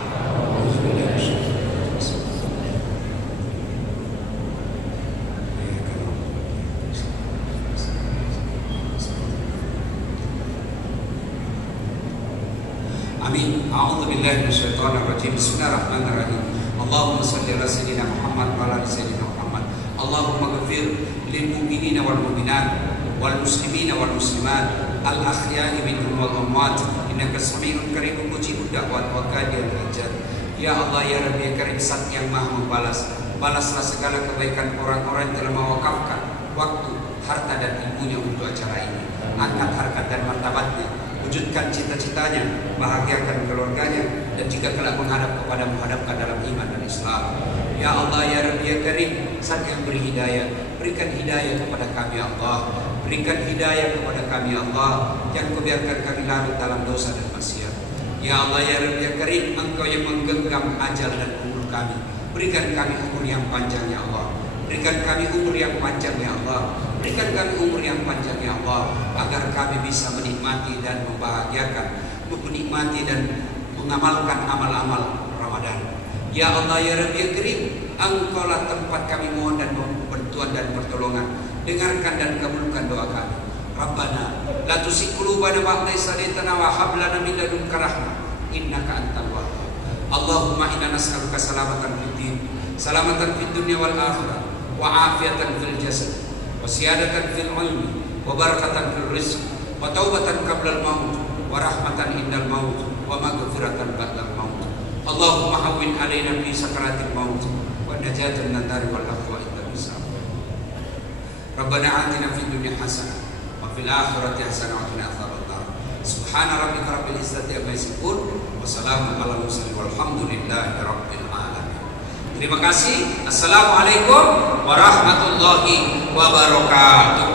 Amin. A'udzu billahi minasyaitonir rajim. Bismillahirrahmanirrahim. Allahumma shalli ala sayyidina Muhammad wa ala sayyidina Muhammad. Allahumma ighfir lil mu'minina wal mu'minat wal muslimina wal muslimat al ahya'i minhum wal amwat innaka samii'un qaribun mujibud da'wat wa qadirul hajat. Ya Allah ya Rabbi ya Karim, Zat yang Maha membalas. Balaslah segala kebaikan orang-orang yang telah mewakafkan waktu, harta dan ilmunya untuk acara ini. Angkat harkat dan martabatnya, wujudkan cita-citanya, bahagiakan keluarganya, dan jika kelak menghadap kepada menghadapkan dalam iman dan Islam. Ya Allah ya Rabbi ya Karim, Zat yang beri hidayah, berikan hidayah kepada kami ya Allah. Berikan hidayah kepada kami ya Allah. Jangan kau biarkan kami larut dalam dosa dan maksiat. Ya Allah ya Rabbi ya Karim, Engkau yang menggenggam ajal dan umur kami. Berikan kami umur yang panjang ya Allah. Berikan kami umur yang panjang ya Allah. Berikan kami umur yang panjang ya Allah, agar kami bisa menikmati dan membahagiakan, menikmati dan mengamalkan amal-amal Ramadan. Ya Allah ya Rabbi ya Karim, Engkaulah tempat kami mohon dan bantuan dan pertolongan. Dengarkan dan kabulkan doa kami. Rabbana la tuzigh qulubana ba'da idh hadaytana wa hab lana min ladunka rahmah innaka antal wahhab. Allahumma inna nas'aluka salamatan fid din, salamatan fid dunya wal akhirah, wa afiatan fil jasad, wa siyadatan fil ilmi, wa barakatan fil rizq, wa taubatan qabla al maut, wa rahmatan indal maut, wa maghfiratan ba'dal maut. Allahumma hawwin alaina fi sakaratil maut, wa najatan minan nar wal afwa indal hisab. Rabbana atina fid dunya hasanah wa fil akhirati hasanah wa qina adzabannar. Subhana rabbika rabbil izzati amma yasifun wa salamun alal mursalin walhamdulillahi rabbil alamin. Terima kasih. Assalamualaikum warahmatullahi wabarakatuh.